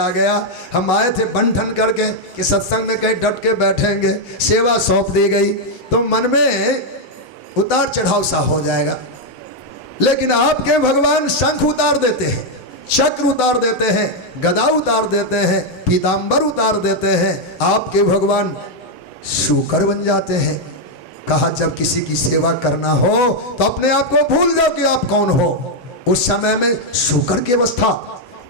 आ गया। हम आए थे बंधन करके कि सत्संग में कहीं डट के बैठेंगे, सेवा सौंप दी गई तो मन में उतार चढ़ाव सा हो जाएगा। लेकिन आपके भगवान शंख उतार देते हैं, चक्र उतार देते हैं, गदा उतार देते हैं, पीतांबर उतार देते हैं। आपके भगवान शूकर बन जाते हैं। कहा जब किसी की सेवा करना हो तो अपने आप को भूल जाओ कि आप कौन हो। उस समय में शूकर की अवस्था,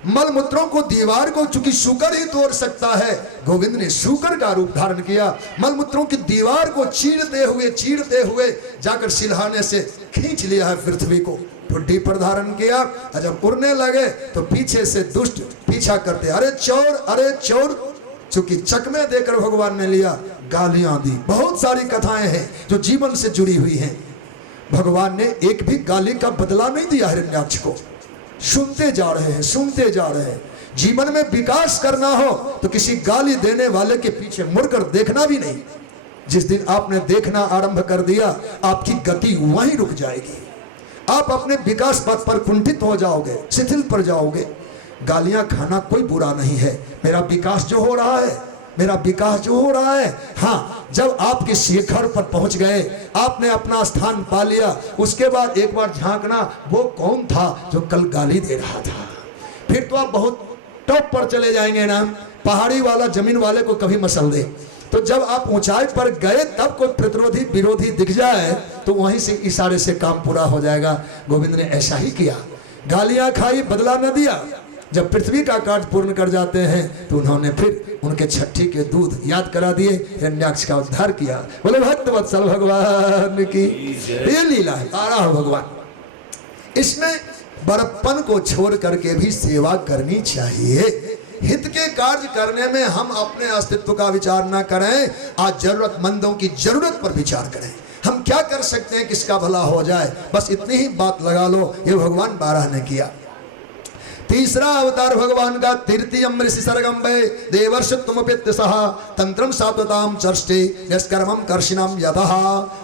मल मूत्रों को, दीवार को चूंकि शूकर ही तोड़ सकता है, गोविंद ने शूकर का रूप धारण किया। मल मूत्रों की दीवार को चीरते हुए जाकर सिलहाने से खींच लिया है पृथ्वी को, ठुड्डी पर धारण किया। और जब उड़ने लगे तो पीछे से दुष्ट पीछा करते, अरे चोर। चूंकि चकमे देकर भगवान ने लिया, गालियां दी। बहुत सारी कथाएं हैं जो जीवन से जुड़ी हुई हैं। भगवान ने एक भी गाली का बदला नहीं दिया हिरण्याक्ष को। सुनते जा रहे हैं। जीवन में विकास करना हो तो किसी गाली देने वाले के पीछे मुड़कर देखना भी नहीं। जिस दिन आपने देखना आरंभ कर दिया, आपकी गति वहीं रुक जाएगी। आप अपने विकास पथ पर कुंठित हो जाओगे, शिथिल पड़ जाओगे। गालियां खाना कोई बुरा नहीं है। मेरा विकास जो हो रहा है, हाँ, जब आपके शिखर पर पहुंच गए, आपने अपना स्थान पा लिया, उसके बाद एक बार झांकना, वो कौन था जो कल गाली दे रहा था। फिर तो आप बहुत टॉप पर चले जाएंगे ना। पहाड़ी वाला जमीन वाले को कभी मसल दे, तो जब आप ऊंचाई पर गए तब कोई प्रतिरोधी विरोधी दिख जाए तो वहीं से इशारे से काम पूरा हो जाएगा। गोविंद ने ऐसा ही किया, गालियां खाई, बदला न दिया। जब पृथ्वी का कार्य पूर्ण कर जाते हैं तो उन्होंने फिर उनके छठी के दूध याद करा दिए, हिरण्याक्ष का उद्धार किया। बोले भक्त वत्सल भगवान की। ये लीला है, तारा हो भगवान। इसमें बड़प्पन को छोड़ करके भी सेवा करनी चाहिए। हित के कार्य करने में हम अपने अस्तित्व का विचार ना करें, आज जरूरतमंदों की जरूरत पर विचार करें। हम क्या कर सकते हैं, किसका भला हो जाए, बस इतनी ही बात लगा लो। ये भगवान 12 ने किया। तीसरा अवतार भगवान का तृतीयम ऋषि सर्गम्बे देवर्ष तुमपित्य सहा तंत्रम सात्वताम चर्ष्टे यस्कर्मम कर्षिणम यतः।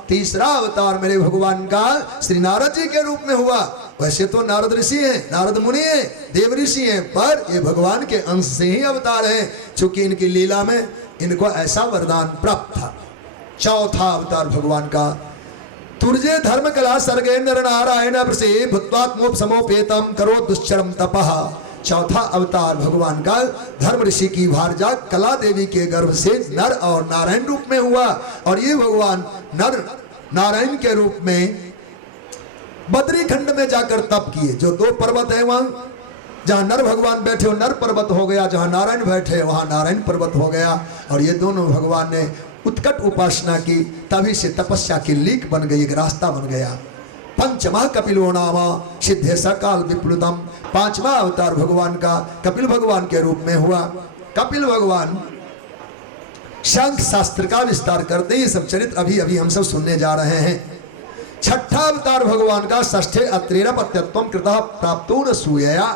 तीसरा अवतार मेरे भगवान का श्री नारद जी के रूप में हुआ। वैसे तो नारद ऋषि हैं, नारद मुनि हैं, देव ऋषि हैं, पर ये भगवान के अंश से ही अवतार है, चूंकि इनकी लीला में इनको ऐसा वरदान प्राप्त था। चौथा अवतार भगवान का तुर्जे धर्म कला सर्गे नर नारायण वृषे भूत्वात्मोप समोपेतम करो दुश्चरम तपः। चौथा अवतार भगवान का धर्म ऋषि की भारजा कला देवी के गर्भ से नर और नारायण रूप में हुआ। और ये भगवान नर नारायण के रूप में बद्री खंड में जाकर तप किए। जो 2 पर्वत है वहां, जहां नर भगवान बैठे वो नर पर्वत हो गया, जहां नारायण बैठे वहां नारायण पर्वत हो गया। और ये दोनों भगवान ने उत्कट उपासना की, तभी से तपस्या की लीक बन गई, एक रास्ता बन गया। पंचमा कपिलो नामा सिद्धे सकाल विप्लुतम। 5वां अवतार भगवान का कपिल भगवान के रूप में हुआ। कपिल भगवान शंख शास्त्र का विस्तार करते, ये सब चरित्र अभी अभी हम सब सुनने जा रहे हैं। 6ठा अवतार भगवान का षष्ठे अत्रेण पत्यत्व कृतः प्राप्तो न सूयया।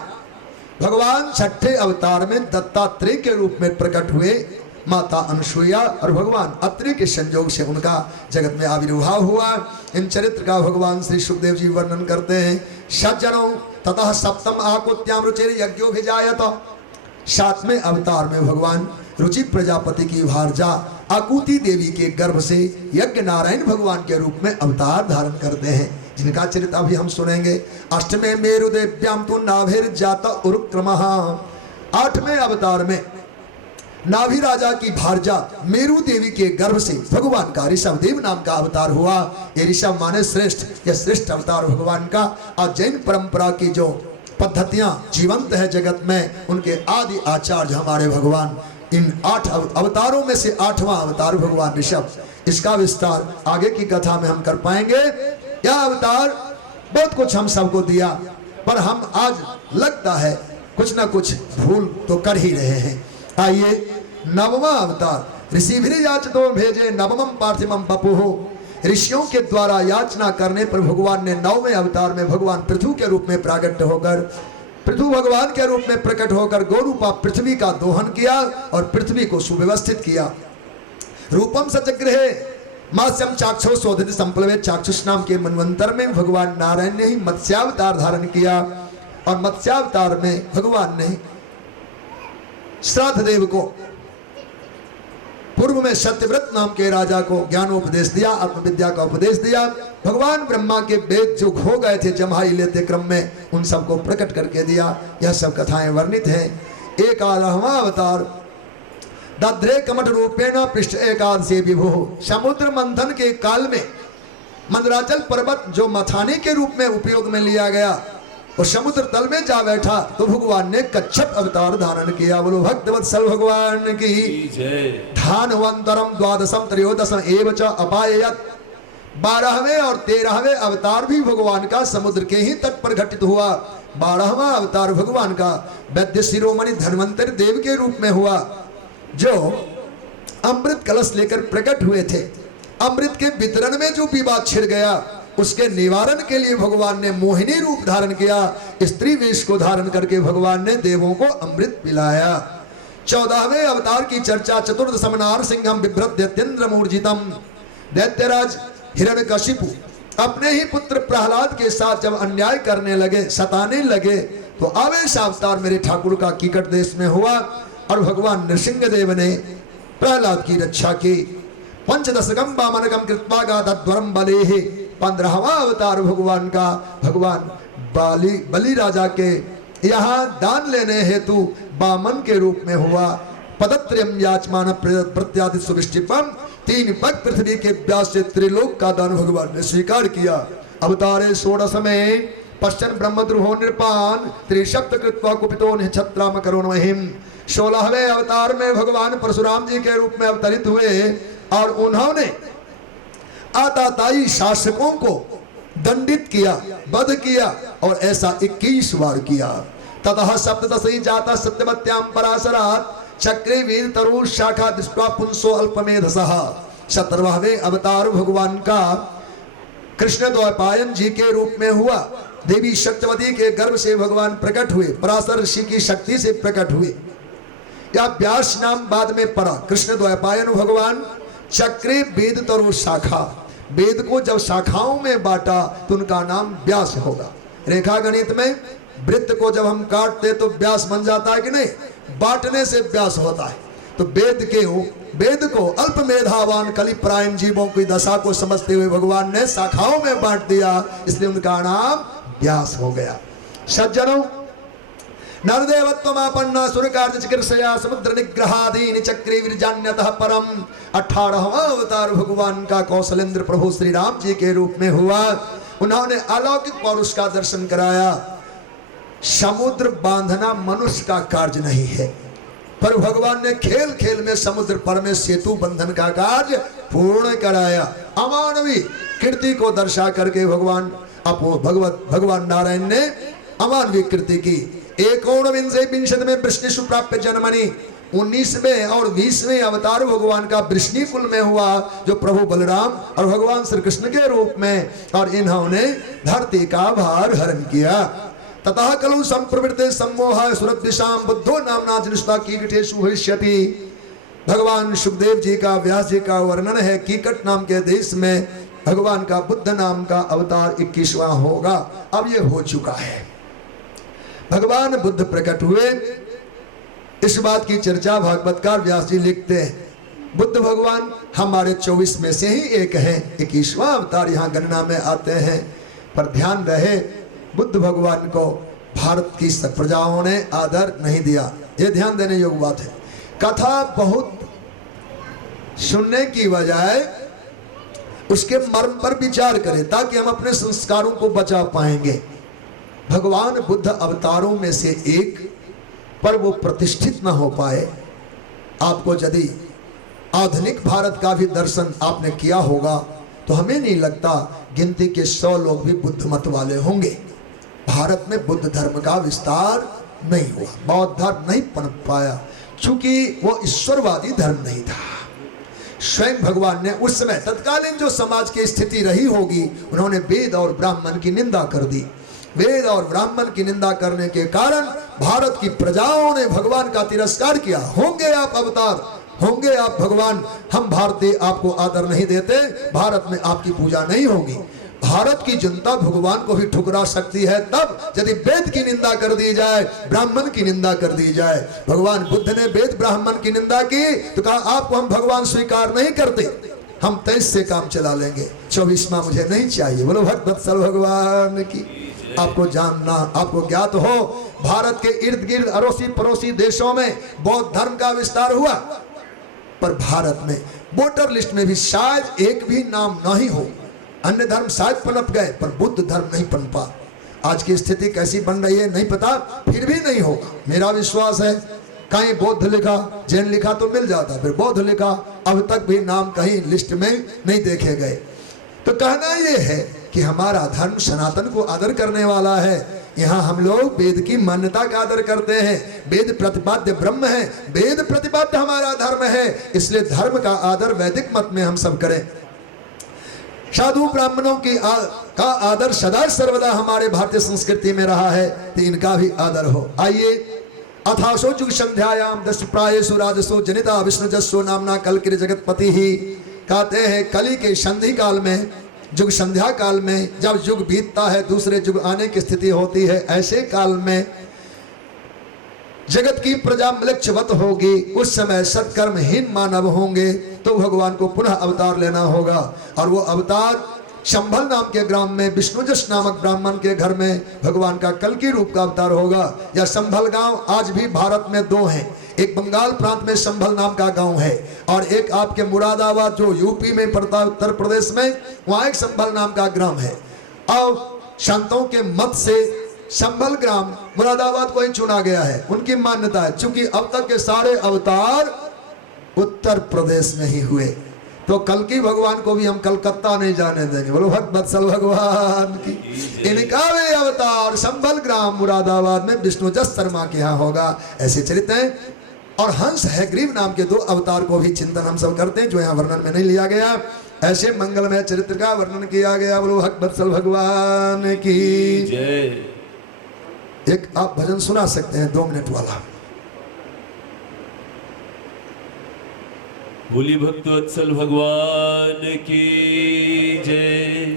भगवान 6ठे अवतार में दत्तात्रेय के रूप में प्रकट हुए। माता अनुसूया और भगवान अत्रि के संयोग से उनका जगत में आविर्भाव हुआ। इन चरित्र का भगवान श्री सुखदेव जी वर्णन करते हैं। सज्जनों ततः सप्तम आकुत्याम रुचिर यज्ञोभिजायत। 7वें अवतार में भगवान रुचि प्रजापति की भारजा आकुति देवी के गर्भ से यज्ञ नारायण भगवान के रूप में अवतार धारण करते हैं, जिनका चरित्र अभी हम सुनेंगे। 8वें मेरुदेव्याम तु नाभिर जात उरुक्रमः। 8वें अवतार में नाभि राजा की भारजा मेरु देवी के गर्भ से भगवान का ऋषभ देव नाम का अवतार हुआ। ये ऋषभ माने श्रेष्ठ, यह श्रेष्ठ अवतार भगवान का। और जैन परंपरा की जो पद्धतियां जीवंत है जगत में, उनके आदि आचार्य हमारे भगवान। इन 8 अवतारों में से 8वां अवतार भगवान ऋषभ। इसका विस्तार आगे की कथा में हम कर पाएंगे। यह अवतार बहुत कुछ हम सबको दिया, पर हम आज लगता है कुछ ना कुछ भूल तो कर ही रहे हैं। आइए 9वां अवतार ऋषि भी याचतो भेजे नवमम पार्थिवम बपुहो। ऋषियों के द्वारा याचना करने पर भगवान ने 9वें अवतार में भगवान पृथु के रूप में प्राकट होकर, पृथु भगवान के रूप में प्रकट होकर गौरूपा पृथ्वी का दोहन किया और पृथ्वी को सुव्यवस्थित किया। रूपम सचग्रहे मास्यम चाक्षो शोधित संप्लवे चाक्षुष नाम के मनवंतर में भगवान नारायण ने ही मत्स्यावतार धारण किया। और मत्स्यावतार में भगवान ने श्राद्ध देव को, पूर्व में सत्यव्रत नाम के राजा को ज्ञानोपदेश दिया, आत्मविद्या का उपदेश दिया। भगवान ब्रह्मा के वेद जो खो गए थे जम्हाई लेते क्रम में, उन सबको प्रकट करके दिया। यह सब कथाएं वर्णित हैं। 11वां अवतार दध्रे कमठ रूपेण पृष्ठ एकादशी विभु। समुद्र मंथन के काल में मंदराचल पर्वत जो मथाने के रूप में उपयोग में लिया गया, और समुद्र तल में जा बैठा तो भगवान ने कच्छप अवतार धारण किया। बोलो भक्तवत्सल भगवान की जय। धानवंतरम द्वादशम त्रयोदशम एव च अपाययत्। 12वें और 13वें अवतार भी भगवान का समुद्र के ही तट पर घटित हुआ। 12वां अवतार भगवान का वैद्य शिरोमणि धन्वंतरि देव के रूप में हुआ, जो अमृत कलश लेकर प्रकट हुए थे। अमृत के वितरण में जो विवाद छिड़ गया, उसके निवारण के लिए भगवान ने मोहिनी रूप धारण किया। स्त्री वेश को धारण करके भगवान ने देवों को अमृत पिलाया। 14वें अवतार की चर्चा चतुर्दशम नारसिंहम बिभ्रत्येन्द्र मूर्जितम। दैत्यराज हिरण्यकशिपु अपने ही पुत्र प्रहलाद के साथ जब अन्याय करने लगे, सताने लगे, तो आवेश अवतार मेरे ठाकुर का कीकट देश में हुआ और भगवान नृसिंह देव ने प्रहलाद की रक्षा की। पंचदशकम वामनकम कृत्वा गाधध्वरम बलेहि। 15वां अवतार भगवान का, भगवान बलि राजा के यहाँ दान लेने हेतु वामन के रूप में हुआ। पदत्रयम याचमान प्रत्यादि सुविष्टिपम। 3 पग पृथ्वी के व्यास से त्रिलोक का दान भगवान ने स्वीकार किया। अवतारे 16 में पश्चन ब्रह्मद्रुहो नृपान त्रिशब्द कृत्वा कुपितो छत्राम करुण महिम। 16वें अवतार में भगवान परशुराम जी के रूप में अवतरित हुए और उन्होंने आताताई शासकों को दंडित किया, वध किया, और ऐसा 21 बार किया। ततः सप्तदशी जाता सत्यवत्याम पराशरात् चक्रे वीर तरु शाखा दृष्ट्वा पुंसो अल्पमेधसः। 17वें अवतार भगवान का कृष्ण द्वैपायन जी के रूप में हुआ। देवी सत्यवती के गर्भ से भगवान प्रकट हुए, पराशर ऋषि की शक्ति से प्रकट हुए। या व्यास नाम बाद में पड़ा। कृष्ण द्वैपायन भगवान चक्रे वेद तरु शाखा, वेद को जब शाखाओं में बांटा तो उनका नाम व्यास होगा। रेखा गणित में वृत्त को जब हम काटते तो व्यास बन जाता है कि नहीं, बांटने से व्यास होता है। तो वेद को अल्प मेधावान कलिप्रायण जीवों की दशा को समझते हुए भगवान ने शाखाओं में बांट दिया, इसलिए उनका नाम व्यास हो गया। सज्जनों, नरदेवत्वमापन्ना सुरकार्य चिकित्सया समुद्र निग्रहादीन चक्रे विरजान्यतः परम। 18वां अवतार भगवान का कौशलेंद्र प्रभु श्री राम जी के रूप में हुआ। उन्होंने अलौकिक पौरुष का दर्शन कराया। समुद्र बांधना मनुष्य का कार्य नहीं है, पर भगवान ने खेल खेल में समुद्र पर में सेतु बंधन का कार्य पूर्ण कराया। अमानवीय कीर्ति को दर्शा करके भगवान नारायण ने अमानवीय कीर्ति की। 19 में वृष्णिषु प्राप्य जन्मनि। 19वें और 20वें अवतार भगवान का वृष्णि कुल में हुआ, जो प्रभु बलराम और भगवान श्री कृष्ण के रूप में, और इन्होंने धरती का भार हरण किया। ततः कलु संप्रवृत्ते सम्मोह सुरद्विषाम बुद्धो नामना जनिष्ठा कीकटेषु भविष्यति। भगवान सुखदेव जी का, व्यास जी का वर्णन है। कीकट नाम के देश में भगवान का बुद्ध नाम का अवतार 21वां होगा। अब ये हो चुका है। भगवान बुद्ध प्रकट हुए, इस बात की चर्चा भागवतकार व्यास जी लिखते हैं। बुद्ध भगवान हमारे 24 में से ही एक हैं। 21वां अवतार यहाँ गणना में आते हैं, पर ध्यान रहे बुद्ध भगवान को भारत की प्रजाओं ने आदर नहीं दिया। ये ध्यान देने योग्य बात है। कथा बहुत सुनने की बजाय उसके मर्म पर विचार करें, ताकि हम अपने संस्कारों को बचा पाएंगे। भगवान बुद्ध अवतारों में से एक, पर वो प्रतिष्ठित न हो पाए। आपको यदि आधुनिक भारत का भी दर्शन आपने किया होगा तो हमें नहीं लगता गिनती के 100 लोग भी बुद्ध मत वाले होंगे। भारत में बुद्ध धर्म का विस्तार नहीं हुआ, बौद्ध धर्म नहीं पनप पाया, क्योंकि वो ईश्वरवादी धर्म नहीं था। स्वयं भगवान ने उस समय तत्कालीन जो समाज की स्थिति रही होगी, उन्होंने वेद और ब्राह्मण की निंदा कर दी। वेद और ब्राह्मण की निंदा करने के कारण भारत की प्रजाओं ने भगवान का तिरस्कार किया। होंगे आप अवतार, होंगे आप भगवान, हम भारतीय आपको आदर नहीं देते, भारत में आपकी पूजा नहीं होगी। भारत की जनता भगवान को भी ठुकरा सकती है तब यदि वेद की निंदा कर दी जाए, ब्राह्मण की निंदा कर दी जाए। भगवान बुद्ध ने वेद ब्राह्मण की निंदा की तो कहा आपको हम भगवान स्वीकार नहीं करते, हम 23 से काम चला लेंगे, 24वां मुझे नहीं चाहिए। बोलो भक्त वत्सल भगवान की। आपको जानना, आपको ज्ञात हो, भारत के इर्द गिर्द अड़ोसी पड़ोसी देशों में बौद्ध धर्म का विस्तार हुआ, पर भारत में वोटर लिस्ट में भी शायद एक भी नाम नहीं हो। अन्य धर्म शायद पनप गए पर बुद्ध धर्म नहीं पनपा। आज की स्थिति कैसी बन रही है नहीं पता, फिर भी नहीं होगा। मेरा विश्वास है कहीं बौद्ध लिखा, जैन लिखा तो मिल जाता, फिर बौद्ध लिखा, अब तक भी नाम कहीं लिस्ट में नहीं देखे गए। तो कहना यह है कि हमारा धर्म सनातन को आदर करने वाला है। यहाँ हम लोग वेद की मान्यता का आदर करते हैं। वेद प्रतिपाद्य ब्रह्म है, वेद प्रतिपाद्य हमारा धर्म है, इसलिए धर्म का आदर वैदिक मत में हम सब करें। साधु ब्राह्मणों की का आदर सदा सर्वदा हमारे भारतीय संस्कृति में रहा है, तो इनका भी आदर हो। आइए, अथासो जुग संध्यायाम दश प्रायेषु राजसो जनिता विष्णु जस्सो नामना कलकिर जगतपति ही। कहते हैं कली के संधि काल में, जुग संध्या काल में, जब युग बीतता है दूसरे युग आने की स्थिति होती है, ऐसे काल में जगत की प्रजा म्लेच्छवत होगी, उस समय सत्कर्महीन मानव होंगे, तो भगवान को पुनः अवतार लेना होगा। और वो अवतार संभल नाम के ग्राम में विष्णुजस नामक ब्राह्मण के घर में भगवान का कल्कि रूप का अवतार होगा। यह संभल गांव आज भी भारत में दो हैं, एक बंगाल प्रांत में संभल नाम का गांव है और एक आपके मुरादाबाद जो यूपी में पड़ता है उत्तर प्रदेश में, वहाँ एक संभल नाम का ग्राम है। अब संतों के मत से संभल ग्राम मुरादाबाद को ही चुना गया है। उनकी मान्यता है चूंकि अब तक के सारे अवतार उत्तर प्रदेश में ही हुए, तो कल्कि भगवान को भी हम कलकत्ता नहीं जाने देंगे। बोलो भक्त वत्सल भगवान की। इनका भी अवतार संभल ग्राम मुरादाबाद में विष्णु जस शर्मा के यहाँ होगा। ऐसे चरित्र हैं। और हंस है ग्रीव नाम के दो अवतार को भी चिंतन हम सब करते हैं, जो यहाँ वर्णन में नहीं लिया गया। ऐसे मंगलमय चरित्र का वर्णन किया गया। बोलो भक्त वत्सल भगवान की जय। एक आप भजन सुना सकते हैं 2 मिनट वाला। बोली भक्त वत्सल भगवान की जय।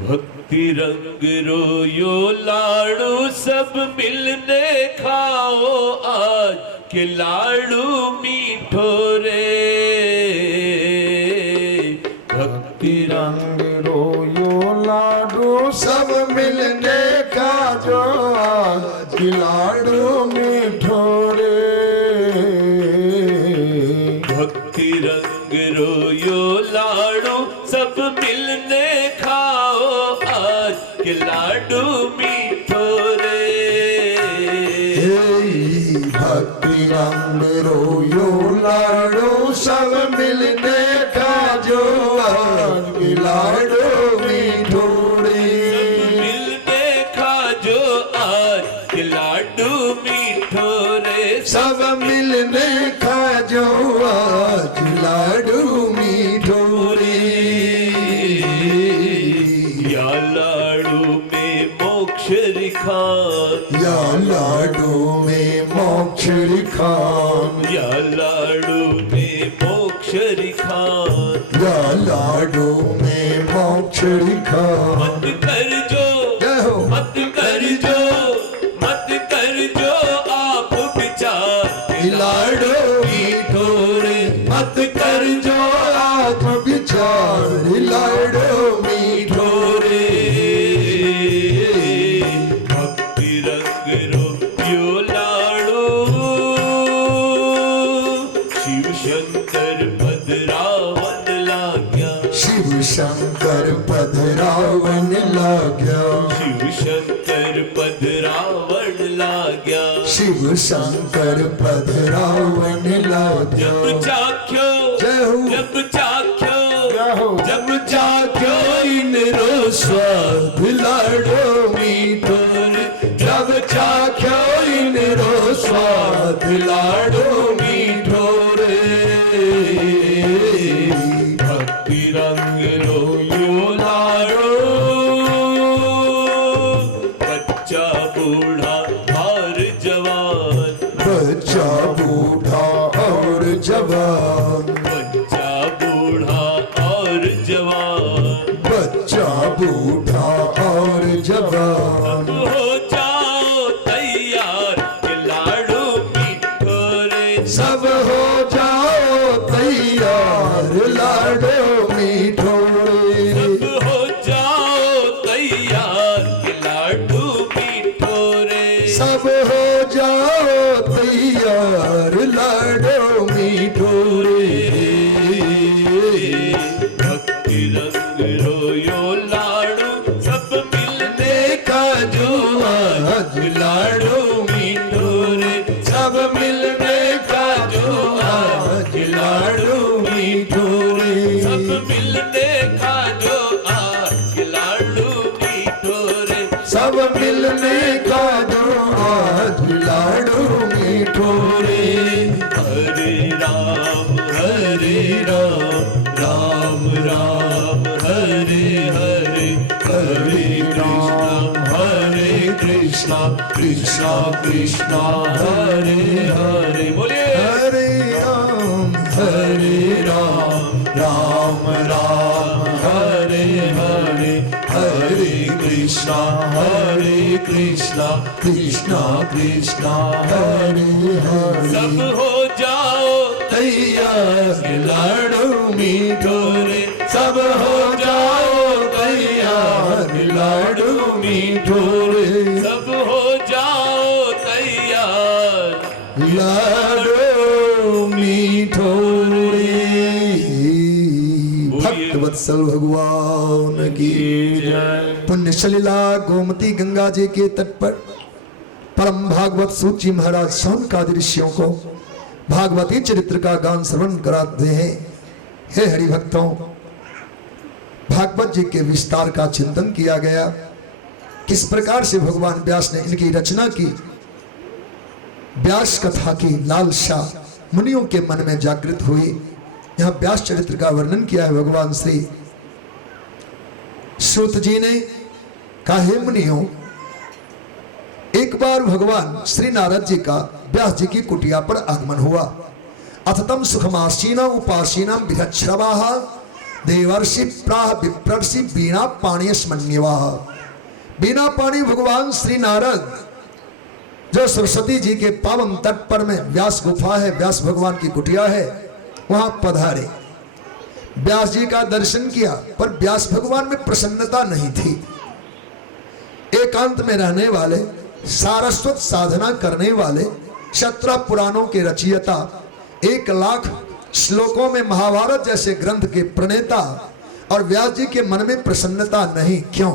भक्ति रंग रोयो लाडू सब मिलने खाओ आज के लाडू मीठो रे। भक्ति रंग रोयो लाडू सब मिलने का जो आज के लाडू मीठो रे। भक्ति रंग रोयो लाडू सब मिलने खाओ आज के लाडू मीठो रे। भक्ति रंग रोयो लाडू सब मिलने का जो आज के लाडू मीठो रे। मिलने खा जो आज के लाडू मीठो रे। सब मिलने खा जो आज लाडू मीठो रे। या लाडू में मोक्ष रिखान, या लाडू में मोक्ष रिखान, या लाडू में मोक्ष रिखान, या लाडू में मोक्ष रिखान। मत कर जो, मत कर जो, मत कर जो आप विचार लाडू मीठो रे। मत कर जो आप विचार लाडू मीठो रे। भक्ति रंग रोयो लाडू शिव शंकर पधरावन लाग्या। शिव शंकर पधरावन लाग्या। शिव शंकर पधरावन लाग्या। शिव शंकर पधरावन लाग्या। जब चाख्यो, जय हो, जब चाख्यो, जय हो, जब चाख्यो इन रो स्वाद लाडू मीठो रे। जब चाख्यो इन रो स्वाद लाडू मीठो रे। भक्ति रंग रोयो लाडू बच्चा बूढ़ा और जवान। बच्चा बूढ़ा और जवान, बच्चा बूढ़ा और जवान। सब हो जाओ तैयार लाडो मीठो रे। सब हो जाओ तैयार के लाडू मीठो रे। सब हो जाओ तैयार लाडो मीठो रे। भक्ति रंग रोयो लाडू सब मिलने का जो आज लाडो मीठो रे। सब मिलने का जो आज लाडो मीठो रे। सब मिलने का जो आज लाडू मीठो रे। सब मिलने का जो आज लाडो मीठो रे। हरे राम राम राम हरे हरे, हरे कृष्णा कृष्णा कृष्णा हरे हरे। बोलिए हरे राम राम राम हरे हरे, हरे कृष्णा कृष्णा कृष्णा हरे हरे। सब हो जाओ तैयार लाडो मीठो रे। सब हो जाओ तैयार लाडो मीठो रे। सब हो जाओ तैयार लाडो मीठो रे। भक्त वत्सल भगवान की पुण्य सलिला गोमती गंगा जी के तट पर परम भागवत सूची महाराज शौनकादि ऋषियों को भागवती चरित्र का गान श्रवण कराते हैं। हे हरि भक्तों, भागवत जी के विस्तार का चिंतन किया गया, किस प्रकार से भगवान व्यास ने इनकी रचना की। व्यास कथा की लालसा मुनियों के मन में जागृत हुई। यहाँ व्यास चरित्र का वर्णन किया है भगवान श्री सूत जी ने। कहा हे मुनियों, एक बार भगवान श्री नारद जी का व्यास जी की कुटिया पर आगमन हुआ। अथतम सुखमासीना उपासीना विरच्छ्रवाः देवर्षि प्राह विप्रर्षि बीणा पाणी स्मन्यवाः। बीणा पाणी भगवान श्री नारद जो सरस्वती जी के पावन तट पर में व्यास गुफा है, व्यास भगवान की कुटिया है, वहां पधारे। व्यास जी का दर्शन किया, पर व्यास भगवान में प्रसन्नता नहीं थी। एकांत में रहने वाले, सारस्वत साधना करने वाले, 17 पुराणों के रचयिता, 1 लाख श्लोकों में महाभारत जैसे ग्रंथ के प्रणेता, और व्यास जी के मन में प्रसन्नता नहीं, क्यों?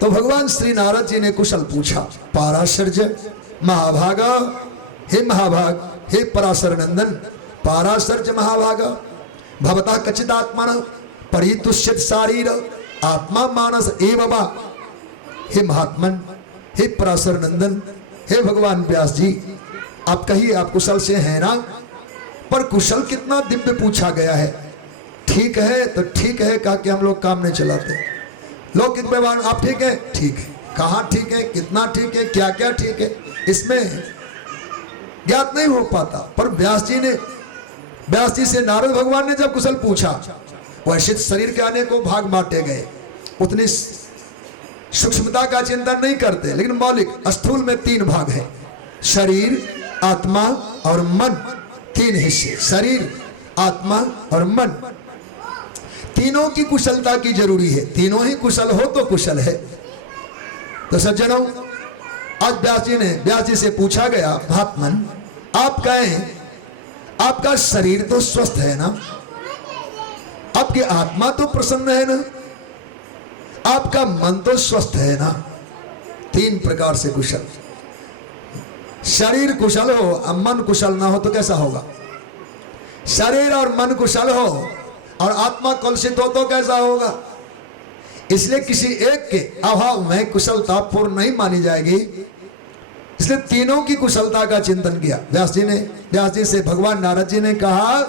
तो भगवान श्री नारद जी ने कुशल पूछा। पाराशर्ज महाभागा, हे महाभाग, हे पराशर नंदन, पाराशर्ज महाभागा भवता कचिदात्मन परितुष्यत शारीर आत्मा मानस एव वा। हे महात्मन, हे पराशर नंदन, हे भगवान व्यास जी, आप कहिए आप कुशल से हैं ना? पर कुशल कितना दिव्य पूछा गया है। ठीक है तो ठीक है कहा कि हम लोग काम नहीं चलाते। लौकिक व्यवहार, आप ठीक है? ठीक है। कहाँ ठीक है, कितना ठीक है, क्या क्या ठीक है, इसमें ज्ञात नहीं हो पाता। पर व्यास जी से नारद भगवान ने जब कुशल पूछा, वैसे शरीर के अनेकों भाग बांटे गए, उतनी सूक्ष्मता का चिंतन नहीं करते, लेकिन मौलिक स्थूल में 3 भाग है, शरीर, आत्मा और मन। 3 हिस्से, शरीर, आत्मा और मन। तीनों की कुशलता की जरूरी है। तीनों ही कुशल हो तो कुशल है। तो सज्जनों, आज व्यास जी से पूछा गया, महात्मन आप कहें आपका शरीर तो स्वस्थ है ना, आपकी आत्मा तो प्रसन्न है ना, आपका मन तो स्वस्थ है ना? 3 प्रकार से कुशल। शरीर कुशल हो और मन कुशल ना हो तो कैसा होगा? शरीर और मन कुशल हो और आत्मा कलुषित हो तो कैसा होगा? इसलिए किसी एक के अभाव में कुशलता पूर्ण नहीं मानी जाएगी। इसलिए तीनों की कुशलता का चिंतन किया व्यास जी से भगवान नारद जी ने कहा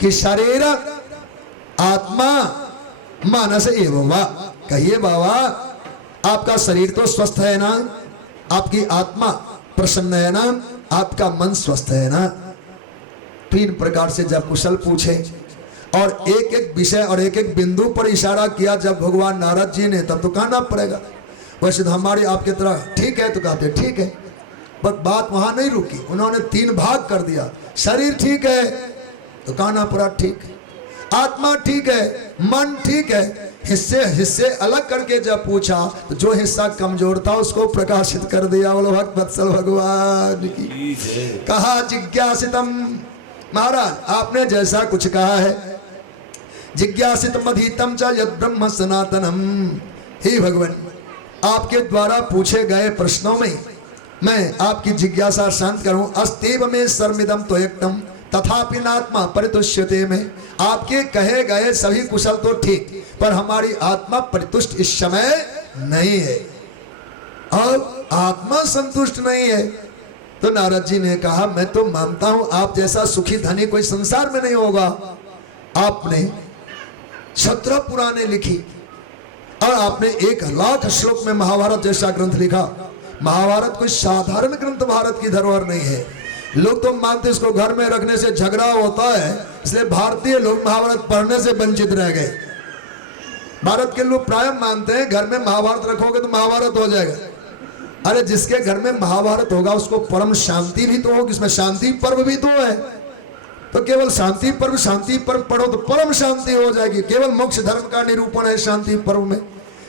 कि शरीर, आत्मा, मानस एवं वा। कहिए बाबा, आपका शरीर तो स्वस्थ है ना, आपकी आत्मा प्रसन्न है ना, आपका मन स्वस्थ है ना? 3 प्रकार से जब कुशल पूछे और एक एक विषय और एक एक बिंदु पर इशारा किया जब भगवान नारद जी ने, तब तो कहना पड़ेगा। वैसे तो हमारी आपकी तरह ठीक है तो कहते ठीक है, पर बात वहां नहीं रुकी, उन्होंने 3 भाग कर दिया। शरीर ठीक है तो कानापुरा ठीक है, आत्मा ठीक है, मन ठीक है। हिस्से हिस्से अलग करके जब पूछा तो जो हिस्सा कमजोर था उसको प्रकाशित कर दिया। बोलो भक्त वत्सल भगवान की। कहा जिज्ञासितम, महाराज आपने जैसा कुछ कहा है, जिज्ञासितम अधीतम च यद ब्रह्म सनातनम। हे भगवान, आपके द्वारा पूछे गए प्रश्नों में मैं आपकी जिज्ञासा शांत करूं। अस्तेव में सर्मिदम तो एकदम तथापि नात्मा परितुष्यते में। आपके कहे गए सभी कुशल तो ठीक, पर हमारी आत्मा परितुष्ट इस समय नहीं है, और आत्मा संतुष्ट नहीं है। तो नारद जी ने कहा मैं तो मानता हूं आप जैसा सुखी धनी कोई संसार में नहीं होगा। आपने 17 पुराणे लिखी और आपने 1 लाख श्लोक में महाभारत जैसा ग्रंथ लिखा। महाभारत कोई साधारण ग्रंथ भारत की धरोहर नहीं है। लोग तो मानते इसको घर में रखने से झगड़ा होता है, इसलिए भारतीय लोग महाभारत पढ़ने से वंचित रह गए। भारत के लोग प्राय मानते हैं घर में महाभारत रखोगे तो महाभारत हो जाएगा। अरे जिसके घर में महाभारत होगा उसको परम शांति भी तो होगी, इसमें शांति पर्व भी तो है। तो केवल शांति पर्व पढ़ो तो परम शांति हो जाएगी। केवल मोक्ष धर्म का निरूपण है शांति पर्व में,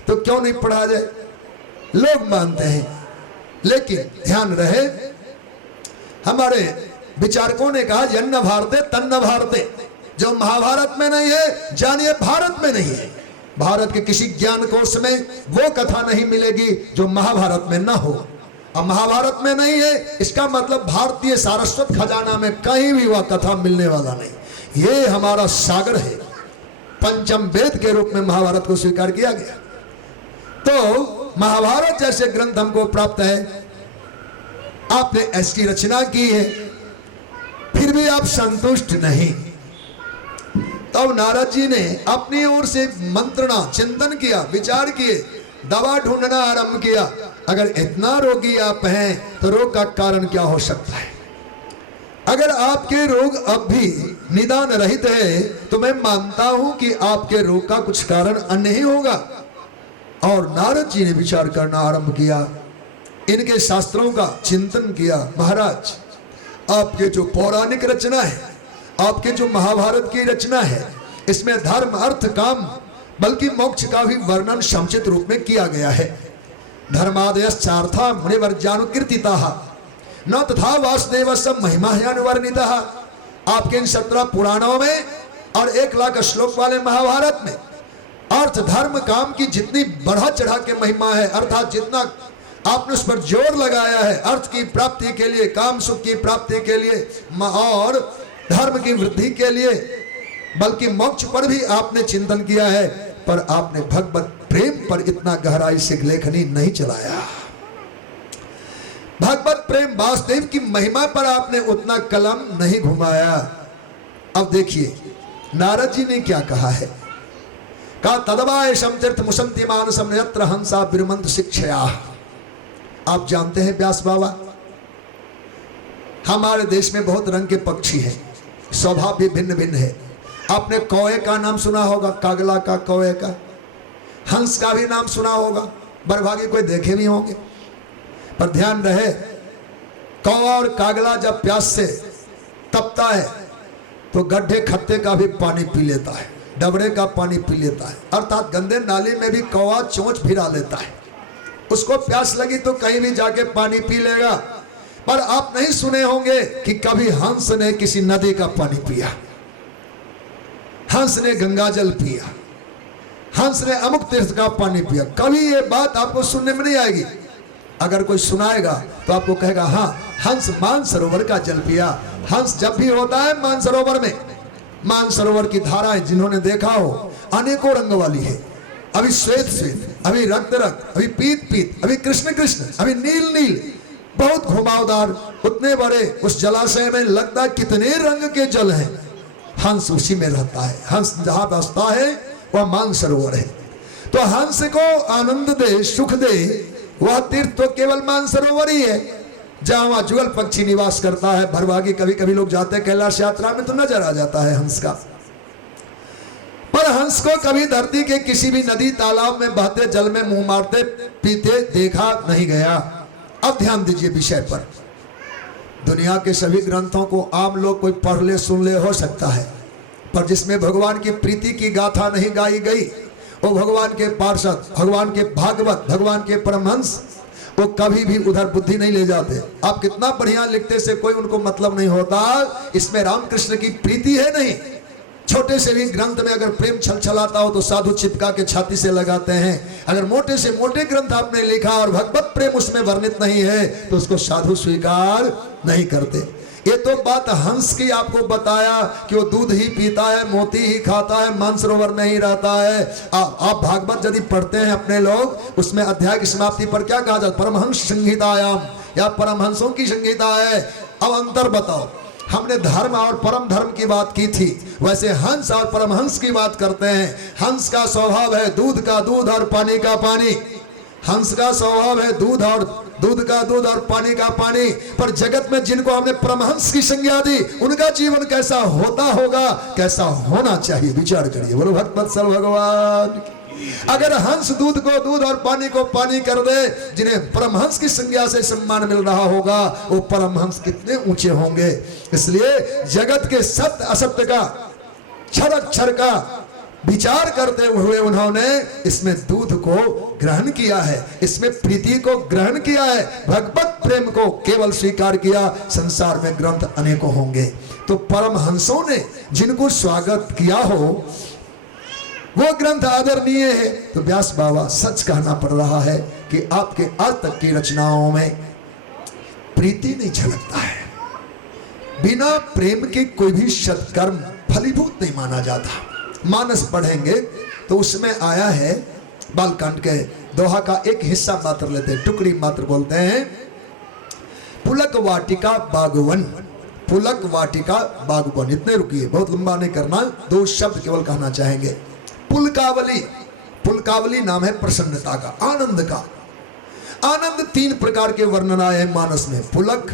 तो क्यों नहीं पढ़ा जाए? लोग मानते हैं, लेकिन ध्यान रहे हमारे विचारकों ने कहा जन्न भारते तन्न भारते। जो महाभारत में नहीं है जानिए भारत में नहीं है। भारत के किसी ज्ञान कोश में वो कथा नहीं मिलेगी जो महाभारत में ना हो। अब महाभारत में नहीं है इसका मतलब भारतीय सारस्वत खजाना में कहीं भी वह कथा मिलने वाला नहीं। ये हमारा सागर है, पंचम वेद के रूप में महाभारत को स्वीकार किया गया। तो महाभारत जैसे ग्रंथ हमको प्राप्त है, आपने ऐसी रचना की है, फिर भी आप संतुष्ट नहीं। तब नारद जी ने अपनी ओर से मंत्रणा चिंतन किया, विचार किए, दवा ढूंढना आरंभ किया। अगर इतना रोगी आप हैं तो रोग का कारण क्या हो सकता है? अगर आपके रोग अब भी निदान रहित है तो मैं मानता हूं कि आपके रोग का कुछ कारण अन्य ही होगा। और नारद जी ने विचार करना आरंभ किया, इनके शास्त्रों का चिंतन किया। महाराज आपके जो पौराणिक रचना है, आपके जो महाभारत की रचना है, इसमें धर्म अर्थ काम बल्कि मोक्ष का भी वर्णन समुचित रूप में किया गया है। धर्मादयश्चार्था मुनिवर्जानुकीर्तिताः न तथा वासुदेवस्य महिमाह्यानुवर्णितः। आपके इन 17 पुराणों में और 1 लाख श्लोक वाले महाभारत में अर्थ धर्म काम की जितनी बढ़ा चढ़ा के महिमा है, अर्थात जितना आपने उस पर जोर लगाया है अर्थ की प्राप्ति के लिए, काम सुख की प्राप्ति के लिए और धर्म की वृद्धि के लिए, बल्कि मोक्ष पर भी आपने चिंतन किया है, पर आपने भगवत प्रेम पर इतना गहराई से लेखनी नहीं चलाया। भगवत प्रेम वासुदेव की महिमा पर आपने उतना कलम नहीं घुमाया। अब देखिए नारद जी ने क्या कहा है, कहा तदवायशम तीर्थ मुसंति मानसम यत्र हंसा विरमंत शिक्षया। आप जानते हैं व्यास बाबा, हमारे देश में बहुत रंग के पक्षी हैं, स्वभाव भी भिन्न भिन्न है। आपने कौए का नाम सुना होगा, कागला का, कौए का, हंस का भी नाम सुना होगा, बरभागी कोई देखे भी होंगे। पर ध्यान रहे कौआ और कागला जब प्यास से तपता है तो गड्ढे खत्ते का भी पानी पी लेता है, डबरे का पानी पी लेता है, अर्थात गंदे नाले में भी कौआ चोंच फिरा लेता है। उसको प्यास लगी तो कहीं भी जाके पानी पी लेगा। पर आप नहीं सुने होंगे कि कभी हंस ने किसी नदी का पानी पिया, हंस ने गंगा जल पिया, हंस ने अमुक तीर्थ का पानी पिया। कभी ये बात आपको सुनने में नहीं आएगी। अगर कोई सुनाएगा तो आपको कहेगा हाँ हंस मानसरोवर का जल पिया। हंस जब भी होता है मानसरोवर में, मानसरोवर की धाराएं जिन्होंने देखा हो अनेकों रंग वाली है, अभी श्वेत श्वेत, अभी रक्त रक्त, अभी पीत पीत, अभी कृष्ण कृष्ण, अभी नील नील, बहुत घुमावदार, उतने बड़े उस जलाशय में लगता है कितने रंग के जल हैं। हंस उसी में रहता है, हंस जहां बसता है वह मानसरोवर है। तो हंस को आनंद दे, सुख दे, वह तीर्थ तो केवल मानसरोवर ही है जहां वह जुगल पक्षी निवास करता है। भरभागी कभी कभी लोग जाते हैं कैलाश यात्रा में तो नजर आ जाता है हंस का, पर हंस को कभी धरती के किसी भी नदी तालाब में बहते जल में मुंह मारते पीते देखा नहीं गया। अब ध्यान दीजिए विषय पर। दुनिया के सभी ग्रंथों को आम लोग कोई पढ़ ले सुन ले हो सकता है, पर जिसमें भगवान की प्रीति की गाथा नहीं गाई गई, वो भगवान के पार्षद, भगवान के भागवत, भगवान के परमहंस, वो कभी भी उधर बुद्धि नहीं ले जाते। आप कितना बढ़िया लिखते से कोई उनको मतलब नहीं होता, इसमें रामकृष्ण की प्रीति है नहीं। छोटे से भी ग्रंथ में अगर प्रेम छलछलाता हो तो साधु चिपका के छाती से लगाते हैं। अगर मोटे से मोटे ग्रंथ आपने लिखा और भगवत प्रेम उसमें वर्णित नहीं है तो उसको साधु स्वीकार नहीं करते। ये तो बात हंस की आपको बताया कि वो दूध ही पीता है, मोती ही खाता है, मानसरोवर में ही रहता है। आप भागवत यदि पढ़ते हैं अपने लोग, उसमें अध्याय की समाप्ति पर क्या कहा जाता है? परमहंस संहितायाम, या परमहंसों की संहिता है। अब अंतर बताओ, हमने धर्म और परम धर्म की बात की थी, वैसे हंस और परमहंस की बात करते हैं। हंस का स्वभाव है दूध का दूध और पानी का पानी, हंस का स्वभाव है दूध का दूध और पानी का पानी। पर जगत में जिनको हमने परमहंस की संज्ञा दी, उनका जीवन कैसा होता होगा, कैसा होना चाहिए, विचार करिए। बोलो भक्तवत्सल भगवान। अगर हंस दूध को दूध और पानी को पानी कर दे, जिन्हें परमहंस की संज्ञा से सम्मान मिल रहा होगा, वो परमहंस कितने ऊंचे होंगे। इसलिए जगत के सत्य असत्य का, क्षर अक्षर का विचार करते हुए उन्होंने इसमें दूध को ग्रहण किया है, इसमें प्रीति को ग्रहण किया है, भगवत प्रेम को केवल स्वीकार किया। संसार में ग्रंथ अनेकों होंगे, तो परमहंसों ने जिनको स्वागत किया हो वो ग्रंथ आदरणीय है। तो व्यास बाबा सच कहना पड़ रहा है कि आपके आज तक की रचनाओं में प्रीति नहीं झलकता है। बिना प्रेम के कोई भी सत्कर्म फलीभूत नहीं माना जाता। मानस पढ़ेंगे तो उसमें आया है, बालकांड के दोहा का एक हिस्सा मात्र लेते हैं, टुकड़ी मात्र बोलते हैं, पुलक वाटिका बागवन, पुलक वाटिका बागवन। इतने रुकिए, बहुत लंबा नहीं करना, दो शब्द केवल कहना चाहेंगे। पुलकावली, पुलकावली नाम है प्रसन्नता का, आनंद का। आनंद तीन प्रकार के वर्णन आए हैं मानस में, पुलक,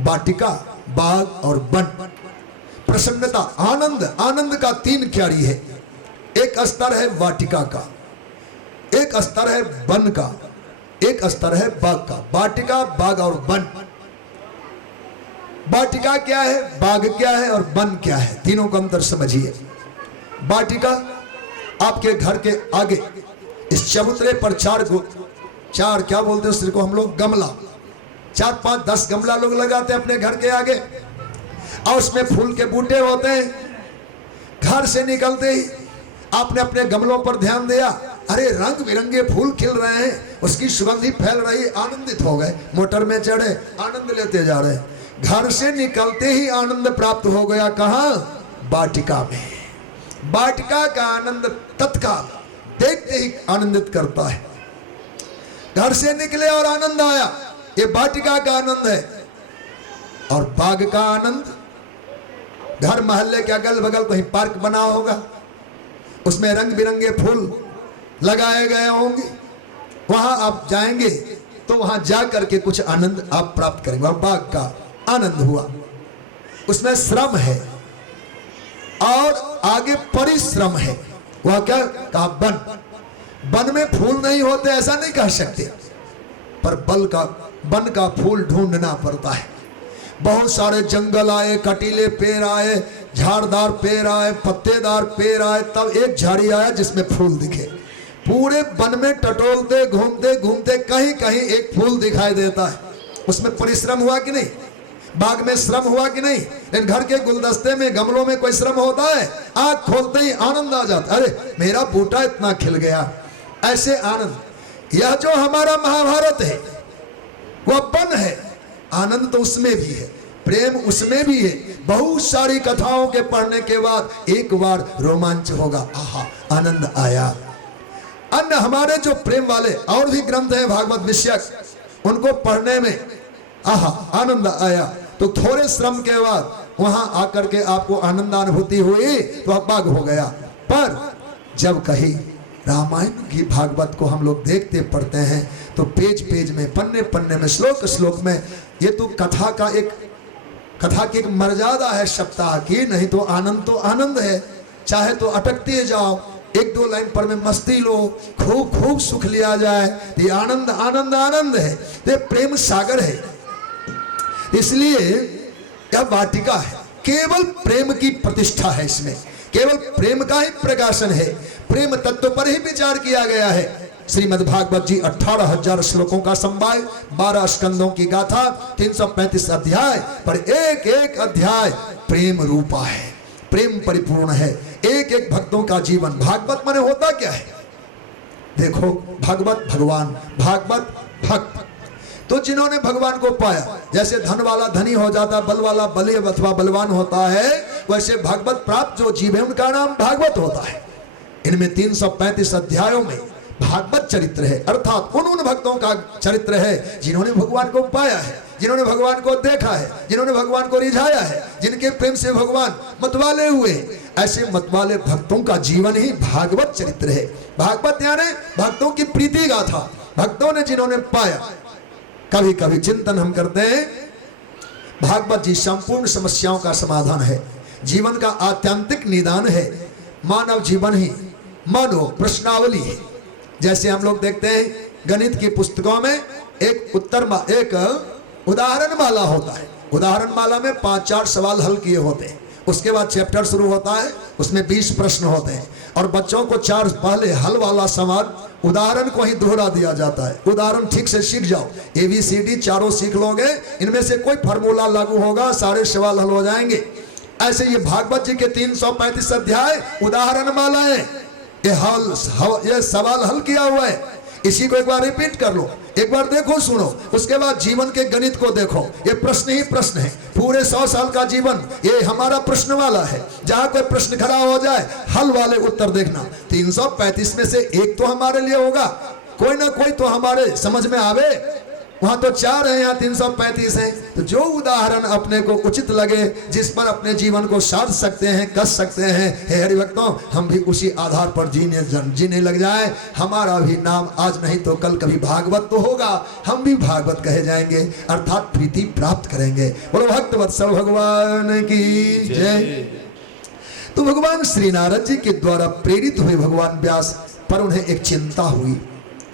वाटिका, बाग और वन। प्रसन्नता, आनंद, आनंद का तीन क्यारी है। एक स्तर है वाटिका का, एक स्तर है वन का, एक स्तर है बाग का। वाटिका, बाग और वन। वाटिका क्या है, बाग क्या है और वन क्या है, तीनों का अंतर समझिए। वाटिका आपके घर के आगे इस चबूतरे पर चार क्या बोलते हैं उसको हम लोग, गमला, 4, 5, 10 गमला लोग लगाते हैं अपने घर के आगे, और उसमें फूल के बूटे होते हैं। घर से निकलते ही आपने अपने गमलों पर ध्यान दिया, अरे रंग बिरंगे फूल खिल रहे हैं, उसकी सुगंधी फैल रही, आनंदित हो गए, मोटर में चढ़े, आनंद लेते जा रहे। घर से निकलते ही आनंद प्राप्त हो गया, कहाँ? वाटिका में। वाटिका का आनंद तत्काल देखते ही आनंदित करता है। घर से निकले और आनंद आया, ये वाटिका का आनंद है। और बाग का आनंद, घर मोहल्ले के अगल बगल कहीं पार्क बना होगा, उसमें रंग बिरंगे फूल लगाए गए होंगे, वहां आप जाएंगे तो वहां जा करके कुछ आनंद आप प्राप्त करेंगे। वह बाग का आनंद हुआ, उसमें श्रम है और आगे परिश्रम है। वह क्या कहा? वन। वन में फूल नहीं होते ऐसा नहीं कह सकते, पर वन का फूल ढूंढना पड़ता है। बहुत सारे जंगल आए, कटीले पेड़ आए, झाड़दार पेड़ आए, पत्तेदार पेड़ आए, तब एक झाड़ी आया जिसमें फूल दिखे। पूरे वन में टटोलते घूमते घूमते कहीं कहीं एक फूल दिखाई देता है, उसमें परिश्रम हुआ कि नहीं? बाग में श्रम हुआ कि नहीं? इन घर के गुलदस्ते में, गमलों में कोई श्रम होता है? आंख खोलते ही आनंद आ जाता, अरे मेरा बूटा इतना खिल गया, ऐसे आनंद। यह जो हमारा महाभारत है वह वन है, आनंद तो उसमें भी है, प्रेम उसमें भी है। बहुत सारी कथाओं के पढ़ने के बाद एक बार रोमांच होगा, आहा आनंद आया। अन्य हमारे जो प्रेम वाले और भी ग्रंथ हैं भागवत विषयक, उनको पढ़ने में आहा आनंद आया, तो थोड़े श्रम के बाद वहां आकर के आपको आनंदानुभूति हुई तो बाग हो गया। पर जब कहीं रामायण की भागवत को हम लोग देखते पढ़ते हैं तो पेज पेज में, पन्ने पन्ने में, श्लोक श्लोक में, ये तो कथा की एक मर्यादा है सप्ताह की, नहीं तो आनंद है। चाहे तो अटकते जाओ, एक दो लाइन पर में मस्ती लो, खूब सुख लिया जाए, ये आनंद है, ये प्रेम सागर है। इसलिए यह वाटिका है, केवल प्रेम की प्रतिष्ठा है, इसमें केवल प्रेम का ही प्रकाशन है, प्रेम तत्व पर ही विचार किया गया है। श्रीमद् भागवत जी 18,000 श्लोकों का संवाय, 12 स्कंदों की गाथा, 335 अध्याय, पर एक एक अध्याय प्रेम रूपा है, प्रेम परिपूर्ण है। एक एक भक्तों का जीवन, भागवत माने होता क्या है? देखो, भगवत भगवान, भागवत भक्त। तो जिन्होंने भगवान को पाया, जैसे धन वाला धनी हो जाता, बल वाला बली अथवा बलवान होता है, वैसे भागवत प्राप्त जो जीव है उनका नाम भागवत होता है। इनमें 335 अध्यायों में भागवत चरित्र है, अर्थात उन भक्तों का चरित्र है जिन्होंने भगवान को पाया है, जिन्होंने भगवान को देखा है, जिन्होंने भगवान को रिझाया है, जिनके प्रेम से भगवान मतवाले हुए। ऐसे मतवाले भक्तों का जीवन ही भागवत चरित्र है। भागवत यानी भक्तों की प्रीति गाथा, भक्तों ने जिन्होंने पाया। कभी कभी चिंतन हम करते हैं, भागवत जी संपूर्ण समस्याओं का समाधान है, जीवन का आत्यंतिक निदान है, मानव जीवन ही मानो प्रश्नावली है। जैसे हम लोग देखते हैं गणित की पुस्तकों में एक उदाहरण माला होता है, उदाहरण माला में 5-4 सवाल हल किए होते हैं, उसके बाद चैप्टर शुरू होता है, उसमें 20 प्रश्न होते हैं, और बच्चों को 4 पहले हल वाला सवाल उदाहरण को ही दोहरा दिया जाता है। उदाहरण ठीक से सीख जाओ, ABCD चारों सीख लोगे, इनमें से कोई फार्मूला लागू होगा, सारे सवाल हल हो जाएंगे। ऐसे ये भागवत जी के 335 अध्याय उदाहरण माला है, ये सवाल हल किया हुआ है। इसी को एक बार रिपीट कर लो, एक बार देखो, सुनो, उसके बाद जीवन के गणित को देखो। ये प्रश्न ही प्रश्न है, पूरे 100 साल का जीवन ये हमारा प्रश्न वाला है। जहां कोई प्रश्न खड़ा हो जाए, हल वाले उत्तर देखना। 335 में से एक तो हमारे लिए होगा, कोई ना कोई तो हमारे समझ में आवे। वहां तो 4 है, यहाँ 335 है। तो जो उदाहरण अपने को उचित लगे, जिस पर अपने जीवन को साध सकते हैं, कस सकते हैं, हे हरिभक्तों, हम भी उसी आधार पर जीने लग जाए। हमारा भी नाम आज नहीं तो कल कभी भागवत तो होगा, हम भी भागवत कहे जाएंगे, अर्थात प्रीति प्राप्त करेंगे। बोलो भक्त वत्सल भगवान की जय। तो भगवान श्री नारद जी के द्वारा प्रेरित हुए भगवान व्यास पर उन्हें एक चिंता हुई।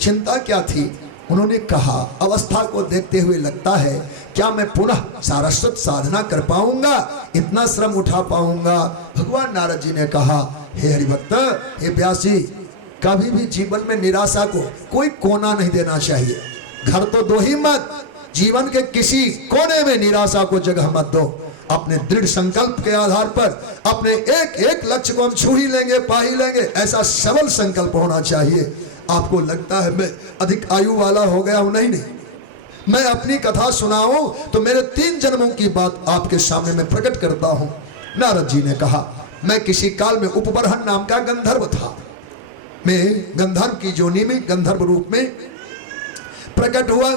चिंता क्या थी? उन्होंने कहा, अवस्था को देखते हुए लगता है क्या मैं पुनः सारस्वत साधना कर पाऊंगा, इतना श्रम उठा पाऊंगा? भगवान नारद जी ने कहा, हे हरिभक्त, हे व्यास जी, कभी भी जीवन में निराशा को कोई कोना नहीं देना चाहिए। घर तो दो ही मत, जीवन के किसी कोने में निराशा को जगह मत दो। अपने दृढ़ संकल्प के आधार पर अपने एक एक लक्ष्य को हम छू ही लेंगे, पा ही लेंगे, ऐसा सबल संकल्प होना चाहिए। आपको लगता है मैं अधिक आयु वाला हो गया हूं? नहीं, मैं अपनी कथा सुनाऊं तो मेरे 3 जन्मों की बात आपके सामने मैं प्रकट करता हूं। नारद जी ने कहा, मैं किसी काल में उपबरहन नाम का गंधर्व था। मैं गंधर्व की जोनी में गंधर्व रूप में प्रकट हुआ।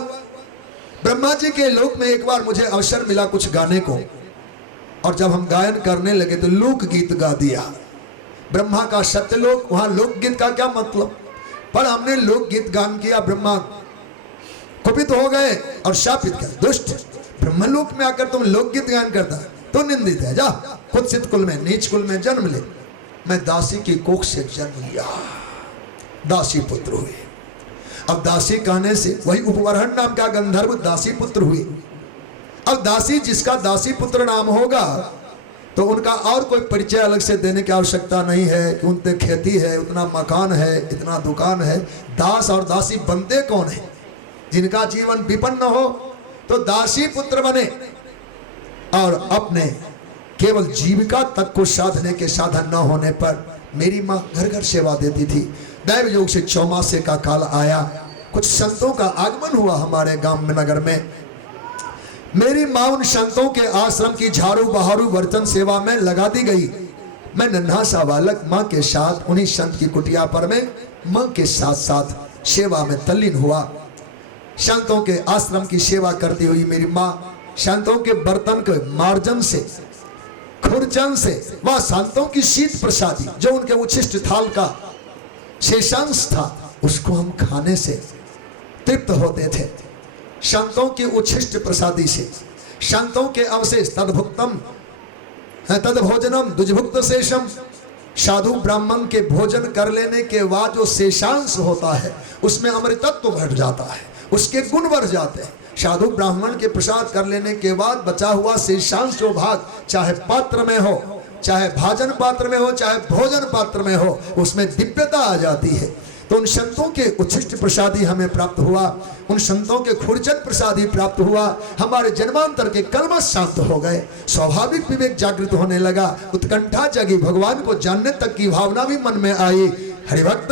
ब्रह्मा जी के लोक में एक बार मुझे अवसर मिला कुछ गाने को, और जब हम गायन करने लगे तो लोक गीत गा दिया। ब्रह्मा का सत्यलोक, वहां लोकगीत का क्या मतलब? पर हमने लोकगीत गान किया, ब्रह्मा कुपित हो गए और शापित कर, दुष्ट, ब्रह्मलोक में आकर तुम लोकगीत गान करता तो निंदित है, जा कुत्सित कुल में, नीच कुल में जन्म ले। मैं दासी की कोख से जन्म लिया, दासी पुत्र हुए। अब दासी कहने से वही उपवरहन नाम का गंधर्व दासी पुत्र हुए। अब दासी, जिसका दासी पुत्र नाम होगा तो उनका और कोई परिचय अलग से देने की आवश्यकता नहीं है कि उनके खेती है, उतना मकान है, इतना दुकान है। दास और दासी बनते कौन है? जिनका जीवन विपन्न हो तो दासी पुत्र बने, और अपने केवल जीविका तक को साधने के साधन न होने पर मेरी माँ घर घर सेवा देती थी। दैव योग से चौमासे का काल आया, कुछ संतों का आगमन हुआ हमारे गांव में, नगर में। मेरी माँ उन संतों के आश्रम की झाड़ू बहारू बर्तन सेवा में लगा दी गई। मैं नन्हा सा बालक माँ के साथ उन्हीं संत की कुटिया पर में माँ के साथ साथ सेवा में तल्लीन हुआ। संतों के आश्रम की सेवा करती हुई मेरी माँ संतों के बर्तन के मार्जन से, खुरचन से, वह संतों की शीत प्रसादी जो उनके उच्छिष्ट थाल का शेषांश था, उसको हम खाने से तृप्त होते थे। संतों की उच्छिष्ट प्रसादी से, संतों के अवशेष, तदभुक्तम तदभोजनम दुजभुक्त शेषम, साधु ब्राह्मण के भोजन कर लेने के बाद जो शेषांश होता है उसमें अमृतत्व घट जाता है, उसके गुण बढ़ जाते हैं। साधु ब्राह्मण के प्रसाद कर लेने के बाद बचा हुआ शेषांश जो भाग, चाहे पात्र में हो, चाहे भाजन पात्र में हो, चाहे भोजन पात्र में हो, उसमें दिव्यता आ जाती है। तो उन संतों के उच्छिष्ट प्रसादी हमें प्राप्त हुआ, उन संतों के खुरचन प्रसादी प्राप्त हुआ, हमारे जन्मांतर के कलमश शांत हो गए, स्वाभाविक विवेक जागृत होने लगा, उत्कंठा जगी, भगवान को जानने तक की भावना भी मन में आई। हरिभक्त,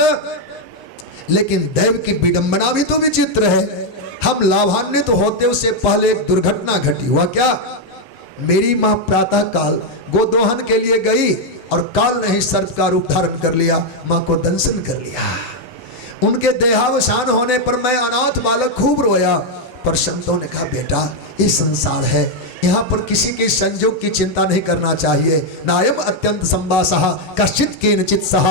लेकिन दैव की विडंबना भी तो विचित्र है। हम लाभान्वित होते उससे पहले एक दुर्घटना घटी। हुआ क्या? मेरी मां प्रातः काल गोदोहन के लिए गई और काल ने ही सर्प का रूप धारण कर लिया, मां को दंशन कर लिया। उनके देहावसान होने पर मैं अनाथ बालक खूब रोया, पर संतों ने कहा बेटा ये संसार है, यहाँ पर किसी के संजोग की चिंता नहीं करना चाहिए। नायम अत्यंत संवासः कश्चित केनचित सह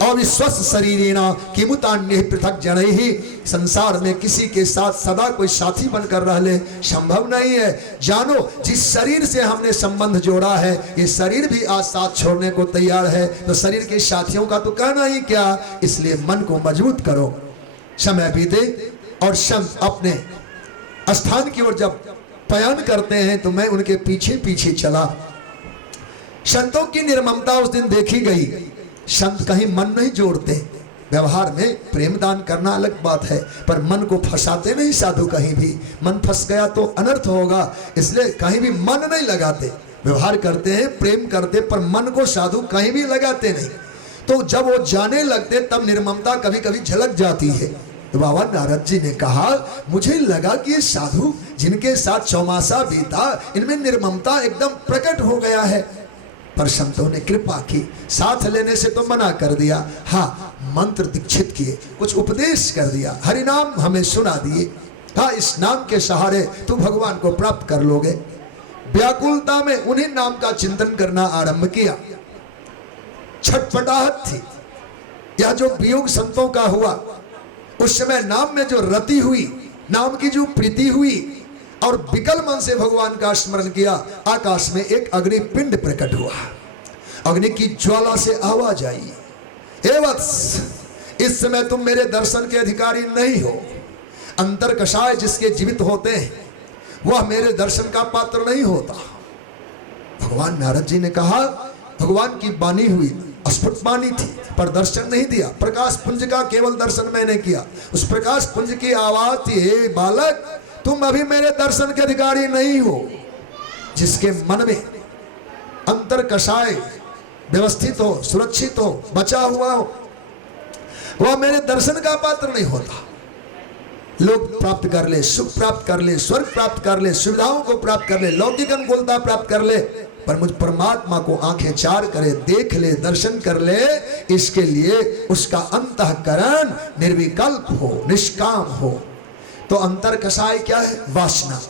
अविश्वस शरीरेण किमुतान्य पृथक जनैः। संसार में किसी के साथ सदा कोई साथी बनकर रह ले संभव नहीं है। जानो जिस शरीर से हमने संबंध जोड़ा है, ये शरीर भी आज साथ छोड़ने को तैयार है, तो शरीर के साथियों का तो कहना ही क्या। इसलिए मन को मजबूत करो। समय बीते और संत अपने स्थान की ओर जब पयन करते हैं तो मैं उनके पीछे पीछे चला। संतों की निर्ममता उस दिन देखी गई। संत कहीं मन नहीं जोड़ते, व्यवहार में प्रेम दान करना अलग बात है, पर मन को फंसाते नहीं साधु कहीं भी। मन फंस गया तो अनर्थ होगा, इसलिए कहीं भी मन नहीं लगाते। व्यवहार करते हैं, प्रेम करते, पर मन को साधु कहीं भी लगाते नहीं। तो जब वो जाने लगते तब निर्ममता कभी कभी झलक जाती है। तो बाबा नारद जी ने कहा मुझे लगा कि ये साधु जिनके साथ चौमासा बीता, इनमें निर्ममता एकदम प्रकट हो गया है। पर संतों ने कृपा की, साथ लेने से तो मना कर दिया, हाँ मंत्र दीक्षित किए, कुछ उपदेश कर दिया, हरिनाम हमें सुना दिए, हाँ इस नाम के सहारे तू भगवान को प्राप्त कर लोगे। व्याकुलता में उन्हीं नाम का चिंतन करना आरंभ किया। छटपटाहट थी, यह जो वियोग संतों का हुआ, उस समय नाम में जो रति हुई, नाम की जो प्रीति हुई, और विकल मन से भगवान का स्मरण किया, आकाश में एक अग्नि पिंड प्रकट हुआ। अग्नि की ज्वाला से आवाज आई, हे वत्स, इस समय तुम मेरे दर्शन के अधिकारी नहीं हो। अंतर कषाय जिसके जीवित होते हैं वह मेरे दर्शन का पात्र नहीं होता। भगवान नारद जी ने कहा भगवान की वाणी हुई, स्फुट वाणी थी, पर दर्शन नहीं दिया। प्रकाश पुंज का केवल दर्शन मैंने किया। उस प्रकाश पुंज की आवाज थी, हे बालक तुम अभी मेरे दर्शन के अधिकारी नहीं हो। जिसके मन में अंतर कषाय व्यवस्थित हो, सुरक्षित हो, बचा हुआ हो, वह मेरे दर्शन का पात्र नहीं होता। लोग प्राप्त कर ले, सुख प्राप्त कर ले, स्वर्ग प्राप्त कर ले, सुविधाओं को प्राप्त कर ले, लौकिक अनुकूलता प्राप्त कर ले, पर मुझ परमात्मा को आंखें चार करे, देख ले, दर्शन कर ले, इसके लिए उसका अंतःकरण निर्विकल्प हो, निष्काम हो। तो अंतर कषाय क्या है? वासना।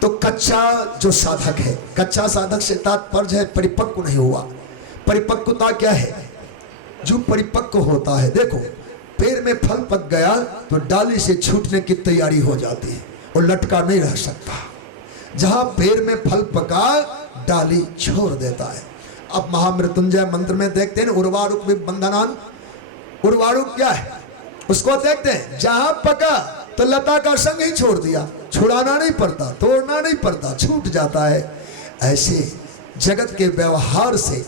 तो कच्चा जो साधक है, कच्चा साधक से तात्पर्य है परिपक्व नहीं हुआ। परिपक्वता क्या है? जो परिपक्व होता है, देखो पेड़ में फल पक गया तो डाली से छूटने की तैयारी हो जाती है, वो लटका नहीं रह सकता। जहां पेड़ में फल पका डाली छोड़ देता है। अब महामृत्युंजय मंत्र में देखते हैं उर्वारुक विबंधनान। उर्वारुक क्या है? उसको देखते हैं, जहां पका तो लता का संग ही छोड़ दिया, छुड़ाना नहीं पड़ता, तोड़ना नहीं पड़ता, छूट जाता है। ऐसे जगत के व्यवहार से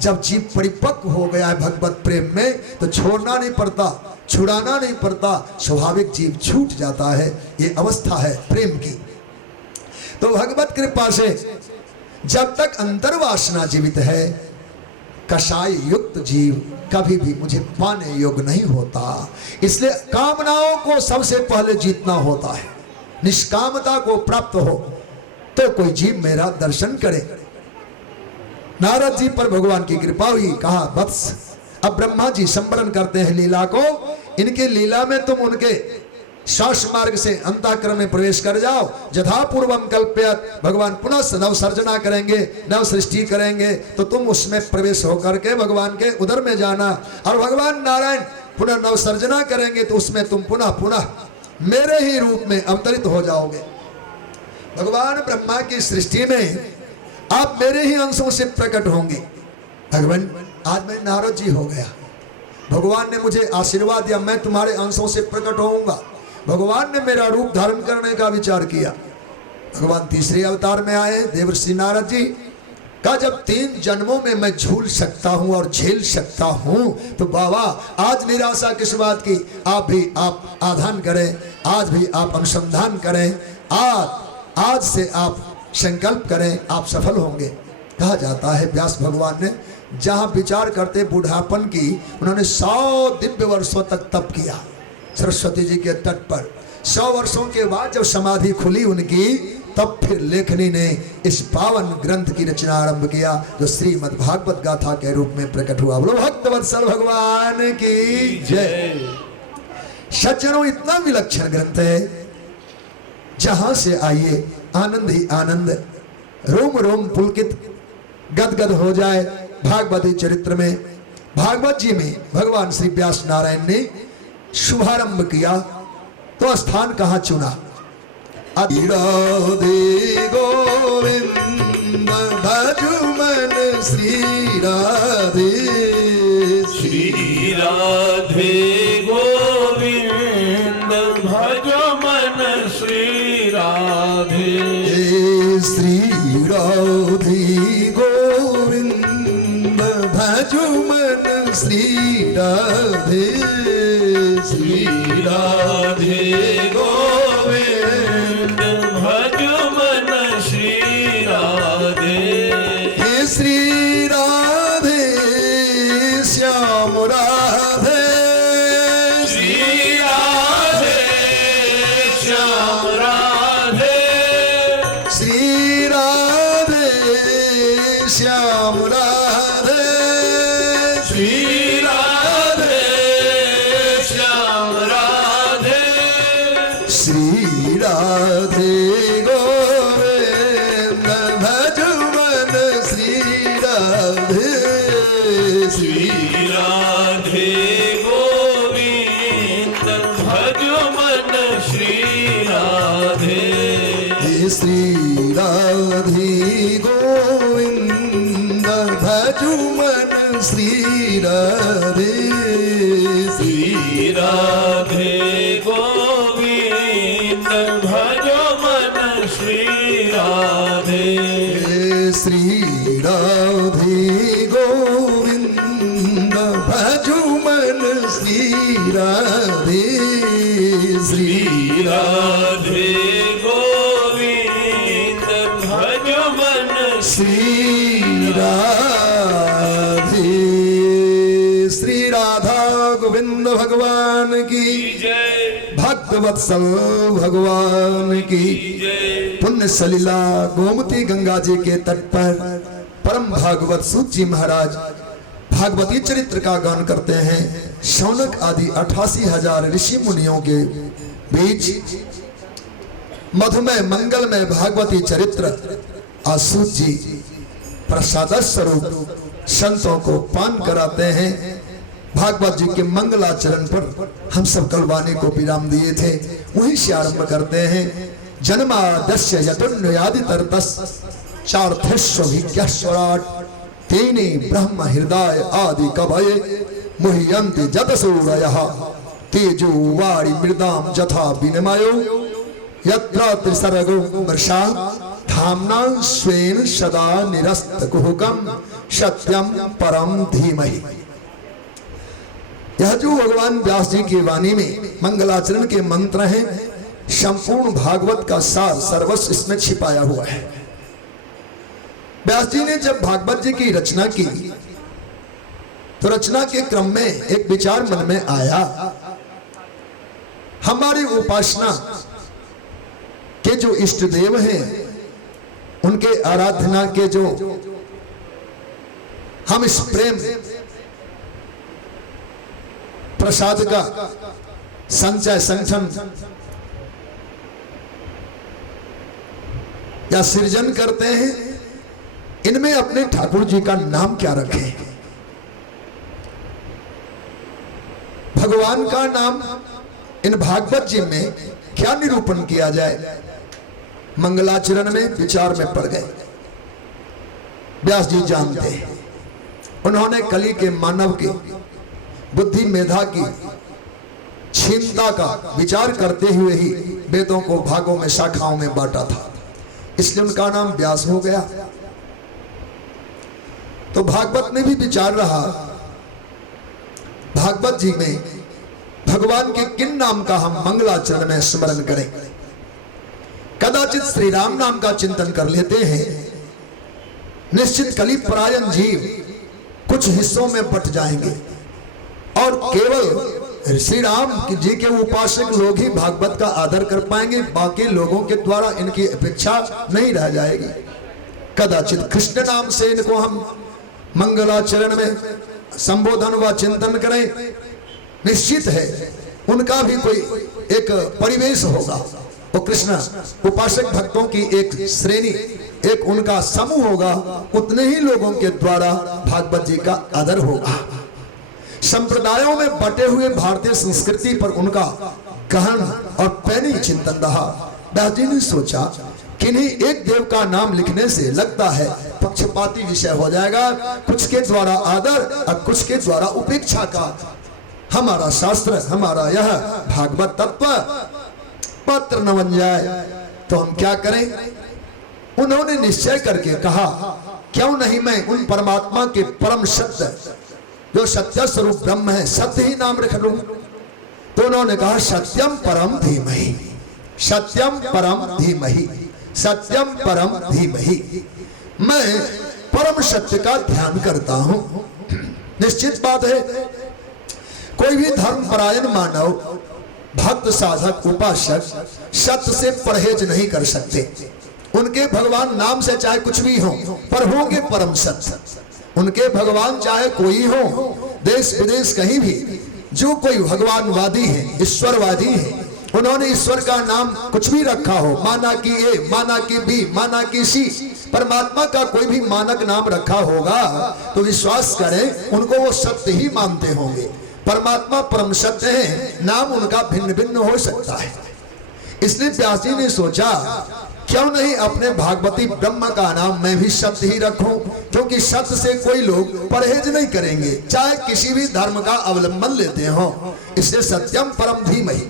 जब जीव परिपक्व हो गया है भगवत प्रेम में, तो छोड़ना नहीं पड़ता, छुड़ाना नहीं पड़ता, स्वाभाविक जीव छूट जाता है। ये अवस्था है प्रेम की। तो भगवत कृपा से जब तक अंतर्वासना जीवित है, कषाय युक्त जीव कभी भी मुझे पाने योग्य नहीं होता। इसलिए कामनाओं को सबसे पहले जीतना होता है। निष्कामता को प्राप्त हो तो कोई जीव मेरा दर्शन करे। नारद जी पर भगवान की कृपा हुई, कहा वत्स, अब ब्रह्मा जी संवरण करते हैं लीला को, इनके लीला में तुम उनके श्वास मार्ग से अंतःकरण में प्रवेश कर जाओ। यथा पूर्वम कल्प्यत, भगवान पुनः नव सर्जना करेंगे, नव सृष्टि करेंगे, तो तुम उसमें प्रवेश होकर के भगवान के उदर में जाना। और भगवान नारायण पुनः नव सर्जना करेंगे तो उसमें तुम पुनः पुनः मेरे ही रूप में अवतरित हो जाओगे। भगवान ब्रह्मा की सृष्टि में आप मेरे ही अंशों से प्रकट होंगे। भगवान आज मैं नारद जी हो गया, भगवान ने मुझे आशीर्वाद दिया, मैं तुम्हारे अंशों से प्रकट होऊंगा। भगवान ने मेरा रूप धारण करने का विचार किया। भगवान तीसरे अवतार में आए, देवर्षि नारद जी का जब 3 जन्मों में मैं झूल सकता हूं और झेल सकता हूं, तो बाबा आज निराशा किस बात की, आप आधान करें, आज भी आप अनुसंधान करें, आज से आप संकल्प करें, आप सफल होंगे। कहा जाता है व्यास भगवान ने जहां विचार करते बुढ़ापन की, उन्होंने 100 दिव्य वर्षों तक तप किया सरस्वती जी के तट पर। 100 वर्षों के बाद जब समाधि खुली उनकी, तब फिर लेखनी ने इस पावन ग्रंथ की रचना आरंभ किया, जो श्रीमद् भागवत गाथा के रूप में प्रकट हुआ। बोलो भक्त वत्सल भगवान की जय। सज्जनों, इतना विलक्षण ग्रंथ है, जहां से आइए आनंद ही आनंद, रोम रोम पुलकित गदगद हो जाए। भागवती चरित्र में, भागवत जी में भगवान श्री व्यास नारायण ने शुभारंभ किया, तो स्थान कहां चुना? राधे गोविंद भजु मन श्री राधे, श्री राधे गोविंद भजो मन श्री राधे, श्री राधे गोविंद भजु मन श्री राधे, श्री राधे गोविंद भजो मन श्री राधे, हे श्री राधे श्याम राधे, श्री राधे श्याम राधे, श्री राधे श्याम राधे, श्री राधे श्याम राधे, श्री राधे गोविंद भजु मन श्री राधे, श्री राधे गोविंद भजो मन श्री राधे, हे श्री राधे गोविंद भजु मन श्री राधे, श्री राधे गोविंद भजो मन श्री राधे, हे श्री राधे गोविंद भजु मन श्री राधे, श्री राधे गोविंद भजो मन श्री राधे। श्री राधा गोविंद भगवान की जय, भक्त वत्सल भगवान की जय, पुण्य सलीला गोमती गंगा जी के तट पर परम भागवत सूत जी महाराज भागवती चरित्र का गान करते हैं। शौनक आदि 88,000 ऋषि मुनियों के बीच मधुमय मंगलमय भागवती चरित्र आसूत जी प्रसाद स्वरूप संतों को पान कराते हैं। भागवत जी के मंगलाचरण पर हम सब कल वाणी को विराम दिए थे, वहीं से आरंभ करते हैं। जन्मादस्य यतुन्नयादि तरतस चार्थेष्वभिज्ञस्वराट तेने ब्रह्म हृदय आदि कवये मुह्यन्ति जतसूरयः तेजो वारि मृदाम जथा विनिमयो यत्र त्रिसर्गो मृषा धाम्ना स्वेन सदा निरस्तकुहकं सत्यम परम धीमहि। यह जो भगवान व्यास जी की वाणी में मंगलाचरण के मंत्र हैं, संपूर्ण भागवत का सार सर्वस्व इसमें छिपाया हुआ है। व्यास जी ने जब भागवत जी की रचना की, तो रचना के क्रम में एक विचार मन में आया, हमारी उपासना के जो इष्ट देव हैं, उनके आराधना के जो हम इस प्रेम प्रसाद का संचय संगठन या सृजन करते हैं, इनमें अपने ठाकुर जी का नाम क्या रखें? भगवान का नाम इन भागवत जी में क्या निरूपण किया जाए? मंगलाचरण में विचार में पड़ गए। व्यास जी जानते हैं, उन्होंने कली के मानव के बुद्धि मेधा की क्षीणता का विचार करते हुए ही वेदों को भागों में शाखाओं में बांटा था, इसलिए उनका नाम व्यास हो गया। तो भागवत में भी विचार रहा, भागवत जी में भगवान के किन नाम का हम मंगलाचरण में स्मरण करें। कदाचित श्री राम नाम का चिंतन कर लेते हैं, निश्चित कली परायण जीव कुछ हिस्सों में बट जाएंगे और केवल श्री राम जी के उपासक लोग ही भागवत का आदर कर पाएंगे, बाकी लोगों के द्वारा इनकी अपेक्षा नहीं रह जाएगी। कदाचित कृष्ण नाम से इनको हम मंगलाचरण में संबोधन व चिंतन करें, निश्चित है उनका भी कोई एक परिवेश होगा। वो कृष्ण उपासक भक्तों की एक श्रेणी, एक उनका समूह होगा, उतने ही लोगों के द्वारा भागवत जी का आदर होगा। संप्रदायों में बटे हुए भारतीय संस्कृति पर उनका गहन और पैनी चिंतन रहा। व्यास जी ने सोचा किन्हीं एक देव का नाम लिखने से लगता है पक्षपाती विषय हो जाएगा, कुछ के द्वारा आदर और कुछ के द्वारा उपेक्षा का। हमारा शास्त्र, हमारा यह भागवत तत्व पत्र न बन जाए तो हम क्या करें। उन्होंने निश्चय करके कहा क्यों नहीं मैं उन परमात्मा के परम सत्य जो सत्य स्वरूप ब्रह्म है, सत्य ही नाम रख लूं। तो उन्होंने कहा सत्यम परम धीमहि, सत्यम परम धीमहि, सत्यम परम धीमहि। मैं परम सत्य का ध्यान करता हूं। निश्चित बात है कोई भी धर्म परायण मानव, भक्त, साधक, उपासक सत्य से परहेज नहीं कर सकते। उनके भगवान नाम से चाहे कुछ भी हो, पर होंगे परम सत्य। उनके भगवान चाहे कोई हो, देश विदेश कहीं भी, जो कोई भगवानवादी है, ईश्वरवादी है, उन्होंने ईश्वर का नाम कुछ भी रखा हो, माना कि ए, माना कि बी, माना कि सी, परमात्मा का कोई भी मानक नाम रखा होगा तो विश्वास करें उनको वो सत्य ही मानते होंगे। परमात्मा परम सत्य है, नाम उनका भिन्न भिन्न हो सकता है। इसलिए व्यास जी ने सोचा क्यों नहीं अपने भागवती ब्रह्म का नाम मैं भी सत्य ही रखूं, क्योंकि सत्य से कोई लोग परहेज नहीं करेंगे, चाहे किसी भी धर्म का अवलंबन लेते हो। इसलिए सत्यम परम धीमहि।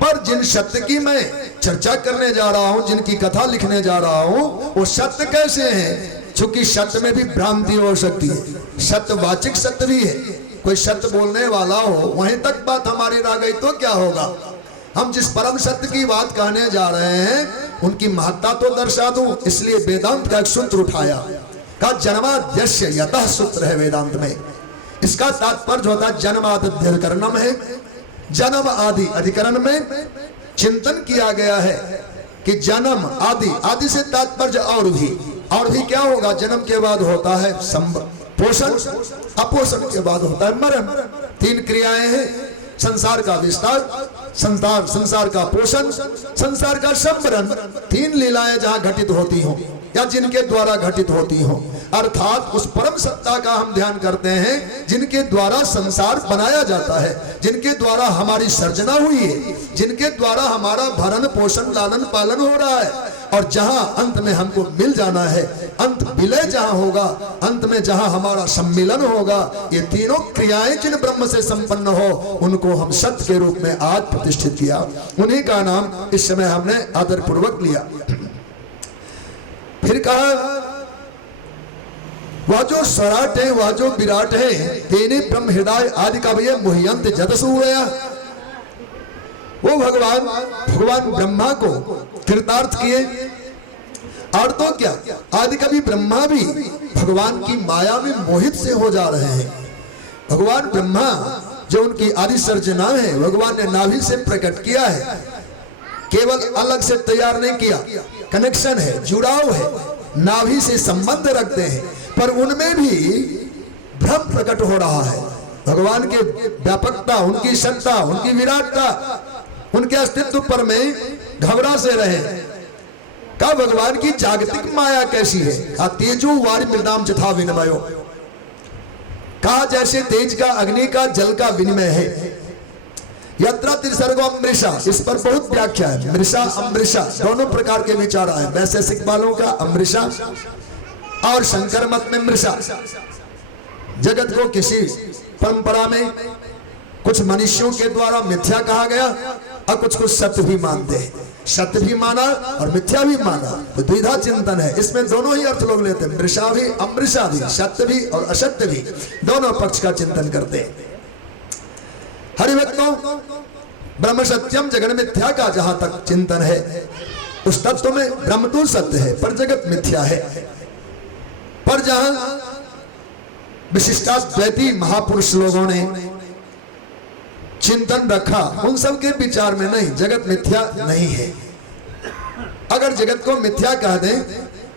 पर जिन सत्य की मैं चर्चा करने जा रहा हूं, जिनकी कथा लिखने जा रहा हूं, वो सत्य कैसे हैं? चूंकि सत्य में भी भ्रांति हो सकती है, सत्यवाचक सत्य भी है। कोई सत्य बोलने वाला हो, वहीं तक बात हमारी रह गई तो क्या होगा। हम जिस परम सत्य की बात कहने जा रहे हैं उनकी महत्ता तो दर्शा दूं, इसलिए वेदांत का एक सूत्र उठाया, का जन्माद्यस्य यतः सूत्र है वेदांत में। इसका तात्पर्य होता है जन्माद्यधिकरणम है। जन्म आदि अधिकरण में चिंतन किया गया है कि जन्म आदि, आदि से तात्पर्य और भी क्या होगा। जन्म के बाद होता है पोषण, अपोषण के बाद होता है मरण। तीन क्रियाएं हैं, संसार का विस्तार, संसार का पोषण, संसार का संवरण। तीन लीलाएं जहां घटित होती हो या जिनके द्वारा घटित होती हो, अर्थात उस परम सत्ता का हम ध्यान करते हैं जिनके द्वारा संसार बनाया जाता है, जिनके द्वारा हमारी सर्जना हुई है, जिनके द्वारा हमारा भरण पोषण लालन पालन हो रहा है। और जहां अंत में हमको मिल जाना है, अंत विलय जहां होगा, अंत में जहां हमारा सम्मिलन होगा, ये तीनों क्रियाएं जिन ब्रह्म से संपन्न हो उनको हम सत्य के रूप में आज प्रतिष्ठित किया। उन्हीं का नाम इस समय हमने आदर पूर्वक लिया। फिर कहा वह जो स्वराट है, वह जो विराट है, तेने ब्रह्म हृदय आदि का भैया मुह्यंत जदसु गया। वो भगवान ब्रह्मा को कृतार्थ किए। और तो क्या, आदि कवि ब्रह्मा भी भगवान की माया में मोहित से हो जा रहे हैं। भगवान ब्रह्मा जो उनकी आदि सर्जना है, भगवान ने नाभि से प्रकट किया है, केवल अलग से तैयार नहीं किया, कनेक्शन है, जुड़ाव है, नाभि से संबंध रखते हैं, पर उनमें भी भ्रम प्रकट हो रहा है। भगवान के व्यापकता, उनकी सत्ता, उनकी विराटता, उनके अस्तित्व पर में घबरा से रहे। का भगवान की जागतिक माया कैसी है? का तेजो वारी मृदाम जथा विनिमयो, कहा जैसे तेज का, अग्नि का, जल का विनिमय है। यत्र त्रिसर्गो अमृषा, इस पर बहुत व्याख्या है। मृषा अमृषा दोनों प्रकार के विचार आए, वैशेषिक वालों का अमृषा और शंकर मत में मृषा। जगत को किसी परंपरा में कुछ मनुष्यों के द्वारा मिथ्या कहा गया और कुछ कुछ सत्य भी मानते हैं। सत्य भी माना और मिथ्या भी माना, तो द्विधा चिंतन है। इसमें दोनों ही अर्थ लोग लेते हैं, मृषा भी अमृषा भी, सत्य भी और असत्य भी, दोनों पक्ष का चिंतन करते हैं। हरिभक्तों, ब्रह्म सत्यम जगन मिथ्या का जहां तक चिंतन है, उस तत्व में ब्रह्म तो सत्य है पर जगत मिथ्या है। पर जहां विशिष्टाद्वैती महापुरुष लोगों ने चिंतन रखा, उन सब के विचार में नहीं, जगत मिथ्या नहीं है। अगर जगत को मिथ्या कह दें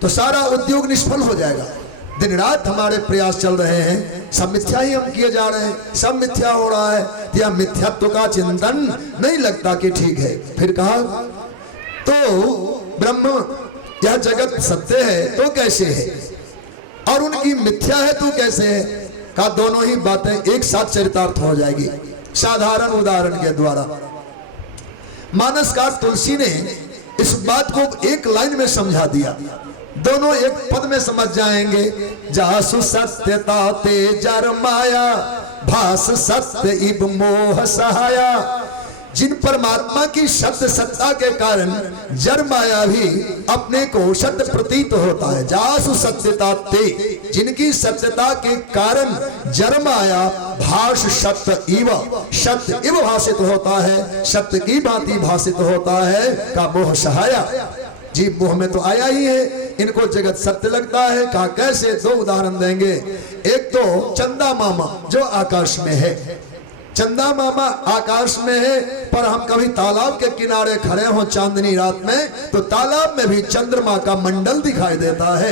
तो सारा उद्योग निष्फल हो जाएगा। दिन रात हमारे प्रयास चल रहे हैं, सब मिथ्या ही हम किए जा रहे हैं, सब मिथ्या हो रहा है, या मिथ्यात्व का चिंतन नहीं लगता कि ठीक है। फिर कहा तो ब्रह्म यह जगत सत्य है तो कैसे है, और उनकी मिथ्या है तो कैसे है। कहा दोनों ही बातें एक साथ चरितार्थ हो जाएगी साधारण उदाहरण के द्वारा। मानसकार तुलसी ने इस बात को एक लाइन में समझा दिया, दोनों एक पद में समझ जाएंगे। जासु सत्यता ते जर माया, भास सत्य इब मोह सहाया। जिन परमात्मा की सत्य सत्ता के कारण जर माया भी अपने को सत्य प्रतीत होता है। जासु सत्यता ते, जिनकी सत्यता के कारण जर माया भाष सत्य इव, सत्य इव भाषित होता है, सत्य की भांति भाषित होता है। का मोह सहाया, जीव मोह में तो आया ही है, इनको जगत सत्य लगता है। कहा कैसे, दो उदाहरण देंगे। एक तो चंदा मामा जो आकाश में है, चंदा मामा आकाश में है, पर हम कभी तालाब के किनारे खड़े हों चांदनी रात में तो तालाब में भी चंद्रमा का मंडल दिखाई देता है।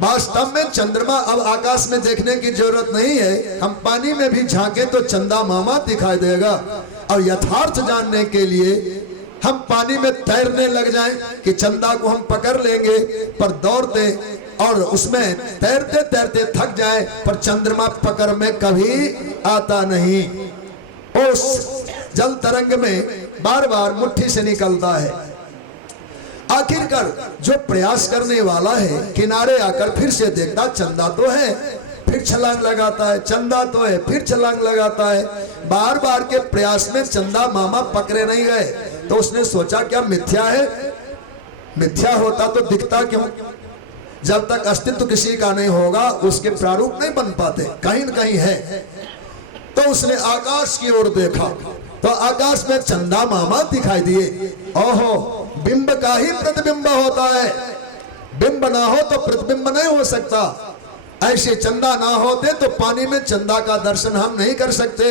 वास्तव में चंद्रमा अब आकाश में देखने की जरूरत नहीं है, हम पानी में भी झांके तो चंदा मामा दिखाई देगा। और यथार्थ जानने के लिए हम पानी में तैरने लग जाएं कि चंदा को हम पकड़ लेंगे, पर दौड़ते और उसमें तैरते तैरते थक जाए, पर चंद्रमा पकड़ में कभी आता नहीं। उस जल तरंग में बार बार मुट्ठी से निकलता है। आखिरकार जो प्रयास करने वाला है किनारे आकर फिर से देखता चंदा तो है, फिर छलांग लगाता है, चंदा तो है, फिर छलांग लगाता है। बार बार के प्रयास में चंदा मामा पकड़े नहीं गए, तो उसने सोचा क्या मिथ्या है, मिथ्या होता तो दिखता क्यों। जब तक अस्तित्व किसी का नहीं होगा उसके प्रारूप नहीं बन पाते, कहीं न कहीं है। तो उसने आकाश की ओर देखा तो आकाश में चंदा मामा दिखाई दिए। ओहो, बिंब का ही प्रतिबिंब होता है, बिंब ना हो तो प्रतिबिंब नहीं हो सकता। ऐसे चंदा ना होते तो पानी में चंदा का दर्शन हम नहीं कर सकते।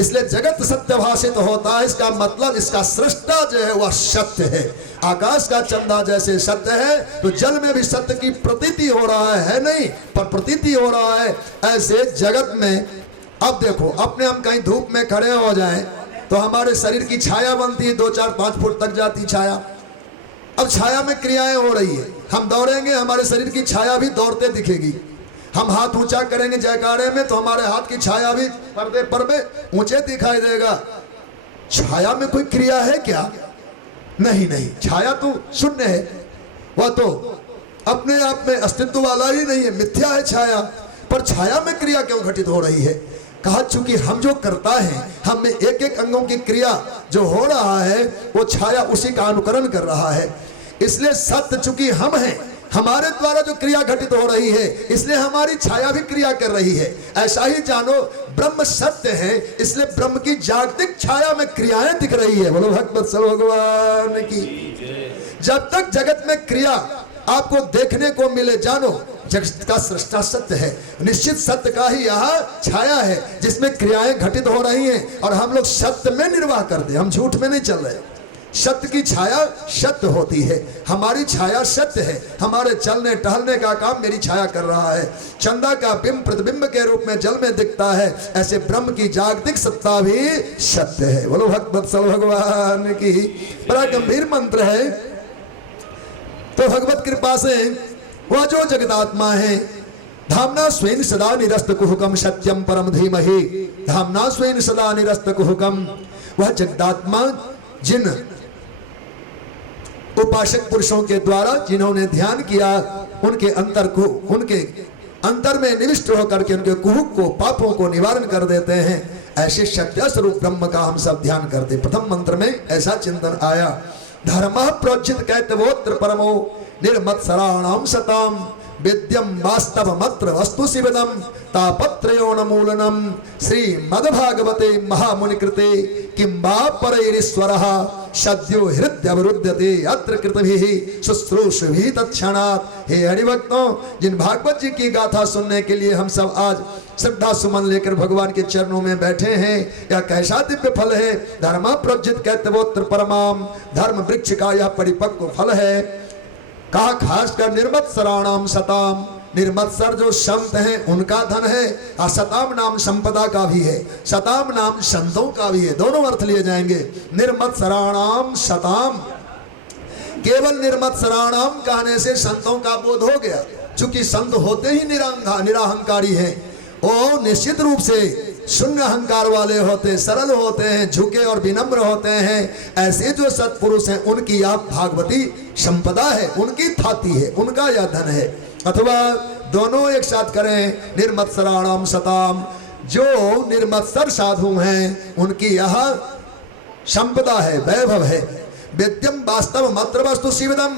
इसलिए जगत सत्य भाषित होता है, इसका मतलब इसका सृष्टा जो है वह सत्य है। आकाश का चंदा जैसे सत्य है तो जल में भी सत्य की प्रतीति हो रहा है नहीं, पर प्रतीति हो रहा है। ऐसे जगत में अब देखो, अपने हम कहीं धूप में खड़े हो जाएं तो हमारे शरीर की छाया बनती है, 2, 4, 5 फुट तक जाती छाया। अब छाया में क्रियाएं हो रही है, हम दौड़ेंगे हमारे शरीर की छाया भी दौड़ते दिखेगी। हम हाथ ऊंचा करेंगे जयकारे में तो हमारे हाथ की छाया भी पर्दे पर में ऊंचे दिखाई देगा। छाया में कोई क्रिया है क्या? नहीं नहीं, छाया तो शून्य है, वह तो अपने आप में अस्तित्व वाला ही नहीं है, मिथ्या है छाया। पर छाया में क्रिया क्यों घटित हो रही है? कहा चूंकि हम जो करता है, हम में एक एक अंगों की क्रिया जो हो रहा है वो छाया उसी का अनुकरण कर रहा है। इसलिए सत्य चूंकि हम हैं, हमारे द्वारा जो क्रिया घटित हो रही है, इसलिए हमारी छाया भी क्रिया कर रही है। ऐसा ही जानो, ब्रह्म सत्य है, इसलिए ब्रह्म की जागतिक छाया में क्रियाएं दिख रही है। बोलो भगवत्सल भगवान की। जब तक जगत में क्रिया आपको देखने को मिले, जानो जगत का सृष्टा सत्य है, निश्चित सत्य का ही यहाँ छाया है जिसमें क्रियाएं घटित हो रही हैं। और हम लोग सत्य में निर्वाह करते हैं, हम झूठ में नहीं चल रहे। सत्य की छाया सत्य होती है, हमारी छाया सत्य है। हमारे चलने टहलने का काम मेरी छाया कर रहा है। चंदा का बिंब प्रतिबिंब के रूप में जल में दिखता है, ऐसे ब्रह्म की जागतिक सत्ता भी सत्य है। बोलो भगवत्सल भगवान की। बड़ा गंभीर मंत्र है। तो भगवत कृपा से वह जो जगदात्मा है, धामना स्वेन सदा निरस्त कुहुकम सत्यम परम धीमहि, धामना स्वेन सदा निरस्त कुहुकम, वह जगदात्मा जिन उपासक पुरुषों के द्वारा जिन्होंने ध्यान किया, उनके अंतर को, उनके अंतर में निविष्ट होकर के उनके कुहुक को, पापों को निवारण कर देते हैं। ऐसे शक्ति स्वरूप ब्रह्म का हम सब ध्यान करते। प्रथम मंत्र में ऐसा चिंतन आया, धर्म प्रोचित कैतवोत्र परमो निर्मत्सराणाम सताम विद्यम वास्तव मत्र वस्तु शिवदम तापत्रयोन्मूलनम श्री मद्भागवते महामुनि कृते किंबा परैरीश्वरः सद्यो हृदयवरुध्यते अत्र कृतभिः शुश्रूषुभिः तत्क्षणात्। हे हरिभक्तों, जिन भागवत जी की गाथा सुनने के लिए हम सब आज श्रद्धा सुमन लेकर भगवान के चरणों में बैठे हैं, यह कैसा दिव्य फल है। धर्म प्रोजित कैतवोत्र परमाम, धर्म वृक्ष का यह परिपक्व फल है। कहा खासकर निर्मत्सराणाम सताम, निर्मत्सर जो संत हैं उनका धन है, और सताम नाम संपदा का भी है, सताम नाम संतों का भी है, दोनों अर्थ लिए जाएंगे। निर्मत्सराणाम सताम, केवल निर्मत्सराणाम कहने से संतों का बोध हो गया, चूंकि संत होते ही निराहंकारी हैं। वो निश्चित रूप से शून्य अहंकार वाले होते, सरल होते हैं, झुके और विनम्र होते हैं। ऐसे जो सत्पुरुष हैं उनकी आप भागवती संपदा है, उनकी थाती है, उनका यह धन है। अथवा दोनों एक साथ करें, निर्मत्सराणाम सताम, जो निर्मत्सर साधु हैं उनकी यह संपदा है, वैभव है। विद्यम वास्तव मात्र वस्तु शिवदम,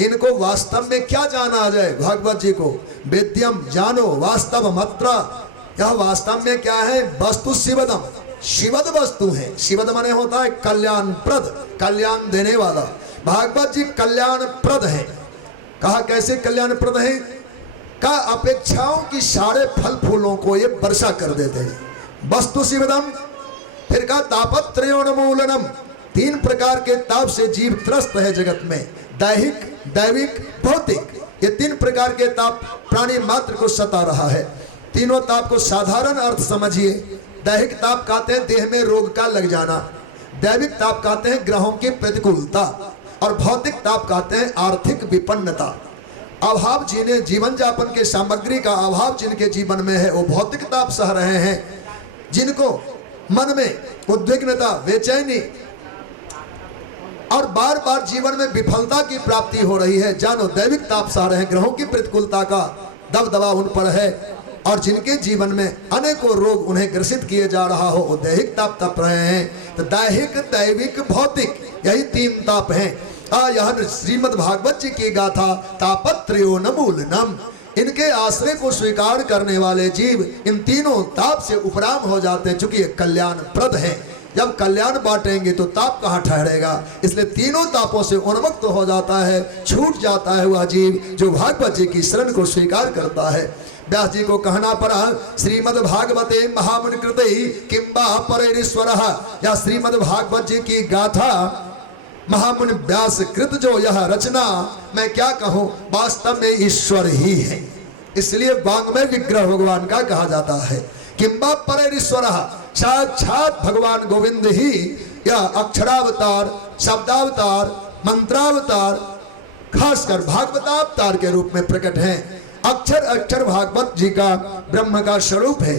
इनको वास्तव में क्या जाना आ जाए भागवत जी को। वेद्यम जानो वास्तव मात्र, यह वास्तव में क्या है, वस्तु शिवदम, शिवद वस्तु है। शिवद माने होता है कल्याण प्रद, कल्याण देने वाला। भागवत जी कल्याण प्रद है। कहा कैसे कल्याण प्रद है, का अपेक्षाओं की सारे फल फूलों को ये वर्षा कर देते हैं। वस्तु शिवदम, फिर का तापत्रयोन्मूलनम, 3 प्रकार के ताप से जीव त्रस्त है जगत में, दैहिक, दैविक, भौतिक। ये 3 प्रकार के ताप प्राणी मात्र को सता रहा है। तीनों ताप को साधारण अर्थ समझिए। दैहिक ताप कहते हैं देह में रोग का लग जाना, दैविक ताप कहते हैं ग्रहों की प्रतिकूलता, और भौतिक ताप कहते हैं आर्थिक विपन्नता। अभाव, जीने जीवन यापन के सामग्री का अभाव जिनके जीवन में है वो भौतिक ताप सह रहे हैं। जिनको मन में उद्विग्नता, बेचैनी और बार बार जीवन में विफलता की प्राप्ति हो रही है, जानो दैविक ताप सह रहे हैं। ग्रहों की प्रतिकूलता का दबदबा उन पर है, और जिनके जीवन में अनेकों रोग उन्हें ग्रसित किए जा रहा हो वो दैहिक ताप तप रहे हैं। तो दैहिक, दैविक, भौतिक, यही 3 ताप हैं। यह श्रीमद् भागवत जी की गाथा तापत्रयोन्मूलनम, इनके आश्रय को स्वीकार करने वाले जीव इन तीनों ताप से उपराम हो जाते हैं, चूंकि ये कल्याण प्रद है। जब कल्याण बांटेंगे तो ताप कहाँ ठहरेगा, इसलिए तीनों तापों से उन्मुक्त हो जाता है, छूट जाता है वह जीव जो भागवत जी की शरण को स्वीकार करता है। व्यास जी को कहना पड़ा, श्रीमद् भागवते महामुनि कृते किंबा परैरीश्वरः, या श्रीमद् भागवत जी की गाथा महामुनि व्यास कृत जो यह रचना, मैं क्या कहूँ, वास्तव में ईश्वर ही है। इसलिए वांग्मय विग्रह भगवान का कहा जाता है। किंबा परैरीश्वरः, साक्षात भगवान गोविंद ही या अक्षरावतार, शब्दावतार, मंत्रावतार, खासकर भागवतावतार के रूप में प्रकट हैं। अक्षर अक्षर भागवत जी का ब्रह्म का स्वरूप है।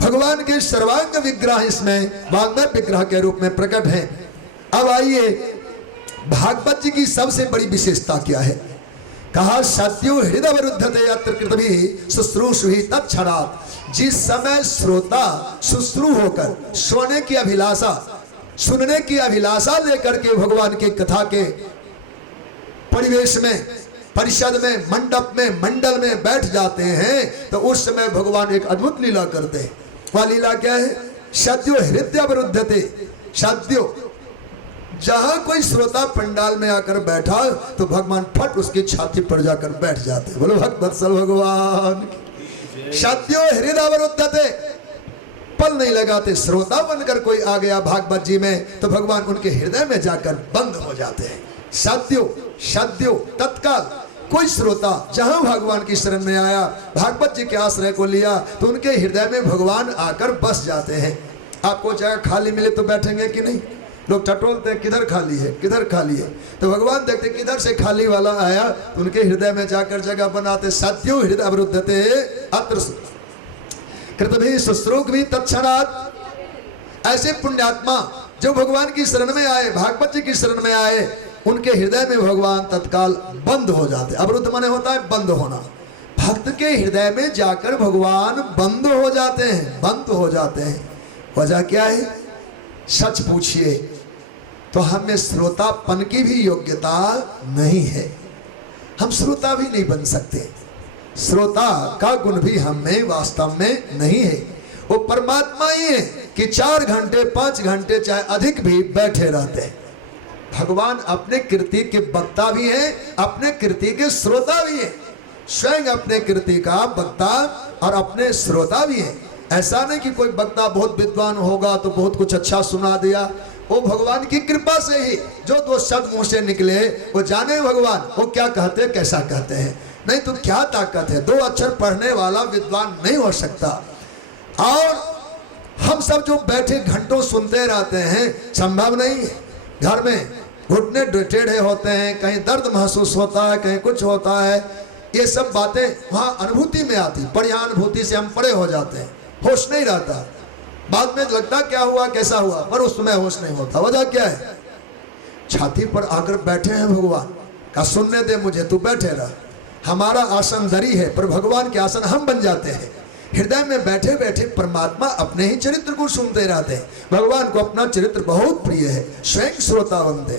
भगवान के सर्वांग विग्रह इसमें वांग्मय विग्रह के रूप में प्रकट है। अब आइए भागवत जी की सबसे बड़ी विशेषता क्या है। कहा सत्यो हृदय विरुद्धते अत्र कृतभिः शुश्रूषुभिः तत्क्षणात्। जिस समय श्रोता शुश्रू होकर सोने की अभिलाषा, सुनने की अभिलाषा लेकर के भगवान की कथा के परिवेश में, परिषद में, मंडप में, मंडल में बैठ जाते हैं, तो उस समय भगवान एक अद्भुत लीला करते हैं। वह लीला क्या है, सत्यो हृदय विरुद्धते। सत्यो, जहां कोई श्रोता पंडाल में आकर बैठा तो भगवान फट उसकी छाती पर जाकर बैठ जाते। बोलो भक्तवत्सल भगवान। सत्यो हृदय विरुद्धते, पल नहीं लगाते। श्रोता बनकर कोई आ गया भागवत जी में तो भगवान उनके हृदय में जाकर बंद हो जाते हैं। सत्यो, सत्यो, तत्काल कोई श्रोता जहां भगवान की शरण में आया, भागवत जी के आश्रय को लिया, तो उनके हृदय में भगवान आकर बस जाते हैं। आपको जगह खाली मिले तो बैठेंगे कि नहीं? लोग टटोलते हैं किधर खाली है, किधर खाली है, तो भगवान देखते किधर से खाली वाला आया तो उनके हृदय में जाकर जगह बनाते। सत्यो हृदय विरुद्धते अत्र कृतभिः शुश्रूषुभिः तत्क्षणात्। ऐसे पुण्यात्मा जो भगवान की शरण में आए, भागवत जी की शरण में आए, उनके हृदय में भगवान तत्काल बंद हो जाते। अवरुद्ध माने होता है बंद होना। भक्त के हृदय में जाकर भगवान बंद हो जाते हैं, बंद हो जाते हैं। वजह क्या है? सच पूछिए तो हमें श्रोतापन की भी योग्यता नहीं है, हम श्रोता भी नहीं बन सकते। श्रोता का गुण भी हम में वास्तव में नहीं है। वो परमात्मा ही है कि 4 घंटे 5 घंटे चाहे अधिक भी बैठे रहते हैं। भगवान अपने कीर्ति के वक्ता भी हैं, अपने कीर्ति के श्रोता भी हैं। स्वयं अपने कीर्ति का वक्ता और अपने श्रोता भी हैं। ऐसा नहीं कि कोई वक्ता बहुत विद्वान होगा तो बहुत कुछ अच्छा सुना दिया। वो भगवान की कृपा से ही जो 2 शब्द मुंह से निकले वो जाने भगवान वो क्या कहते हैं, कैसा कहते हैं। नहीं तो क्या ताकत है, 2 अक्षर पढ़ने वाला विद्वान नहीं हो सकता। और हम सब जो बैठे घंटों सुनते रहते हैं, संभव नहीं है। घर में घुटने टेढ़े होते हैं, कहीं दर्द महसूस होता है, कहीं कुछ होता है। ये सब बातें वहाँ अनुभूति में आती, पर यहाँ अनुभूति से हम परे हो जाते हैं, होश नहीं रहता। बाद में लगता क्या हुआ कैसा हुआ, पर उस समय होश नहीं होता। वजह क्या है? छाती पर आकर बैठे हैं भगवान का, सुनने दे मुझे, तू बैठे रह। हमारा आसन दरी है, पर भगवान के आसन हम बन जाते हैं। हृदय में बैठे बैठे परमात्मा अपने ही चरित्र को सुनते रहते हैं। भगवान को अपना चरित्र बहुत प्रिय है, स्वयं श्रोता बनते।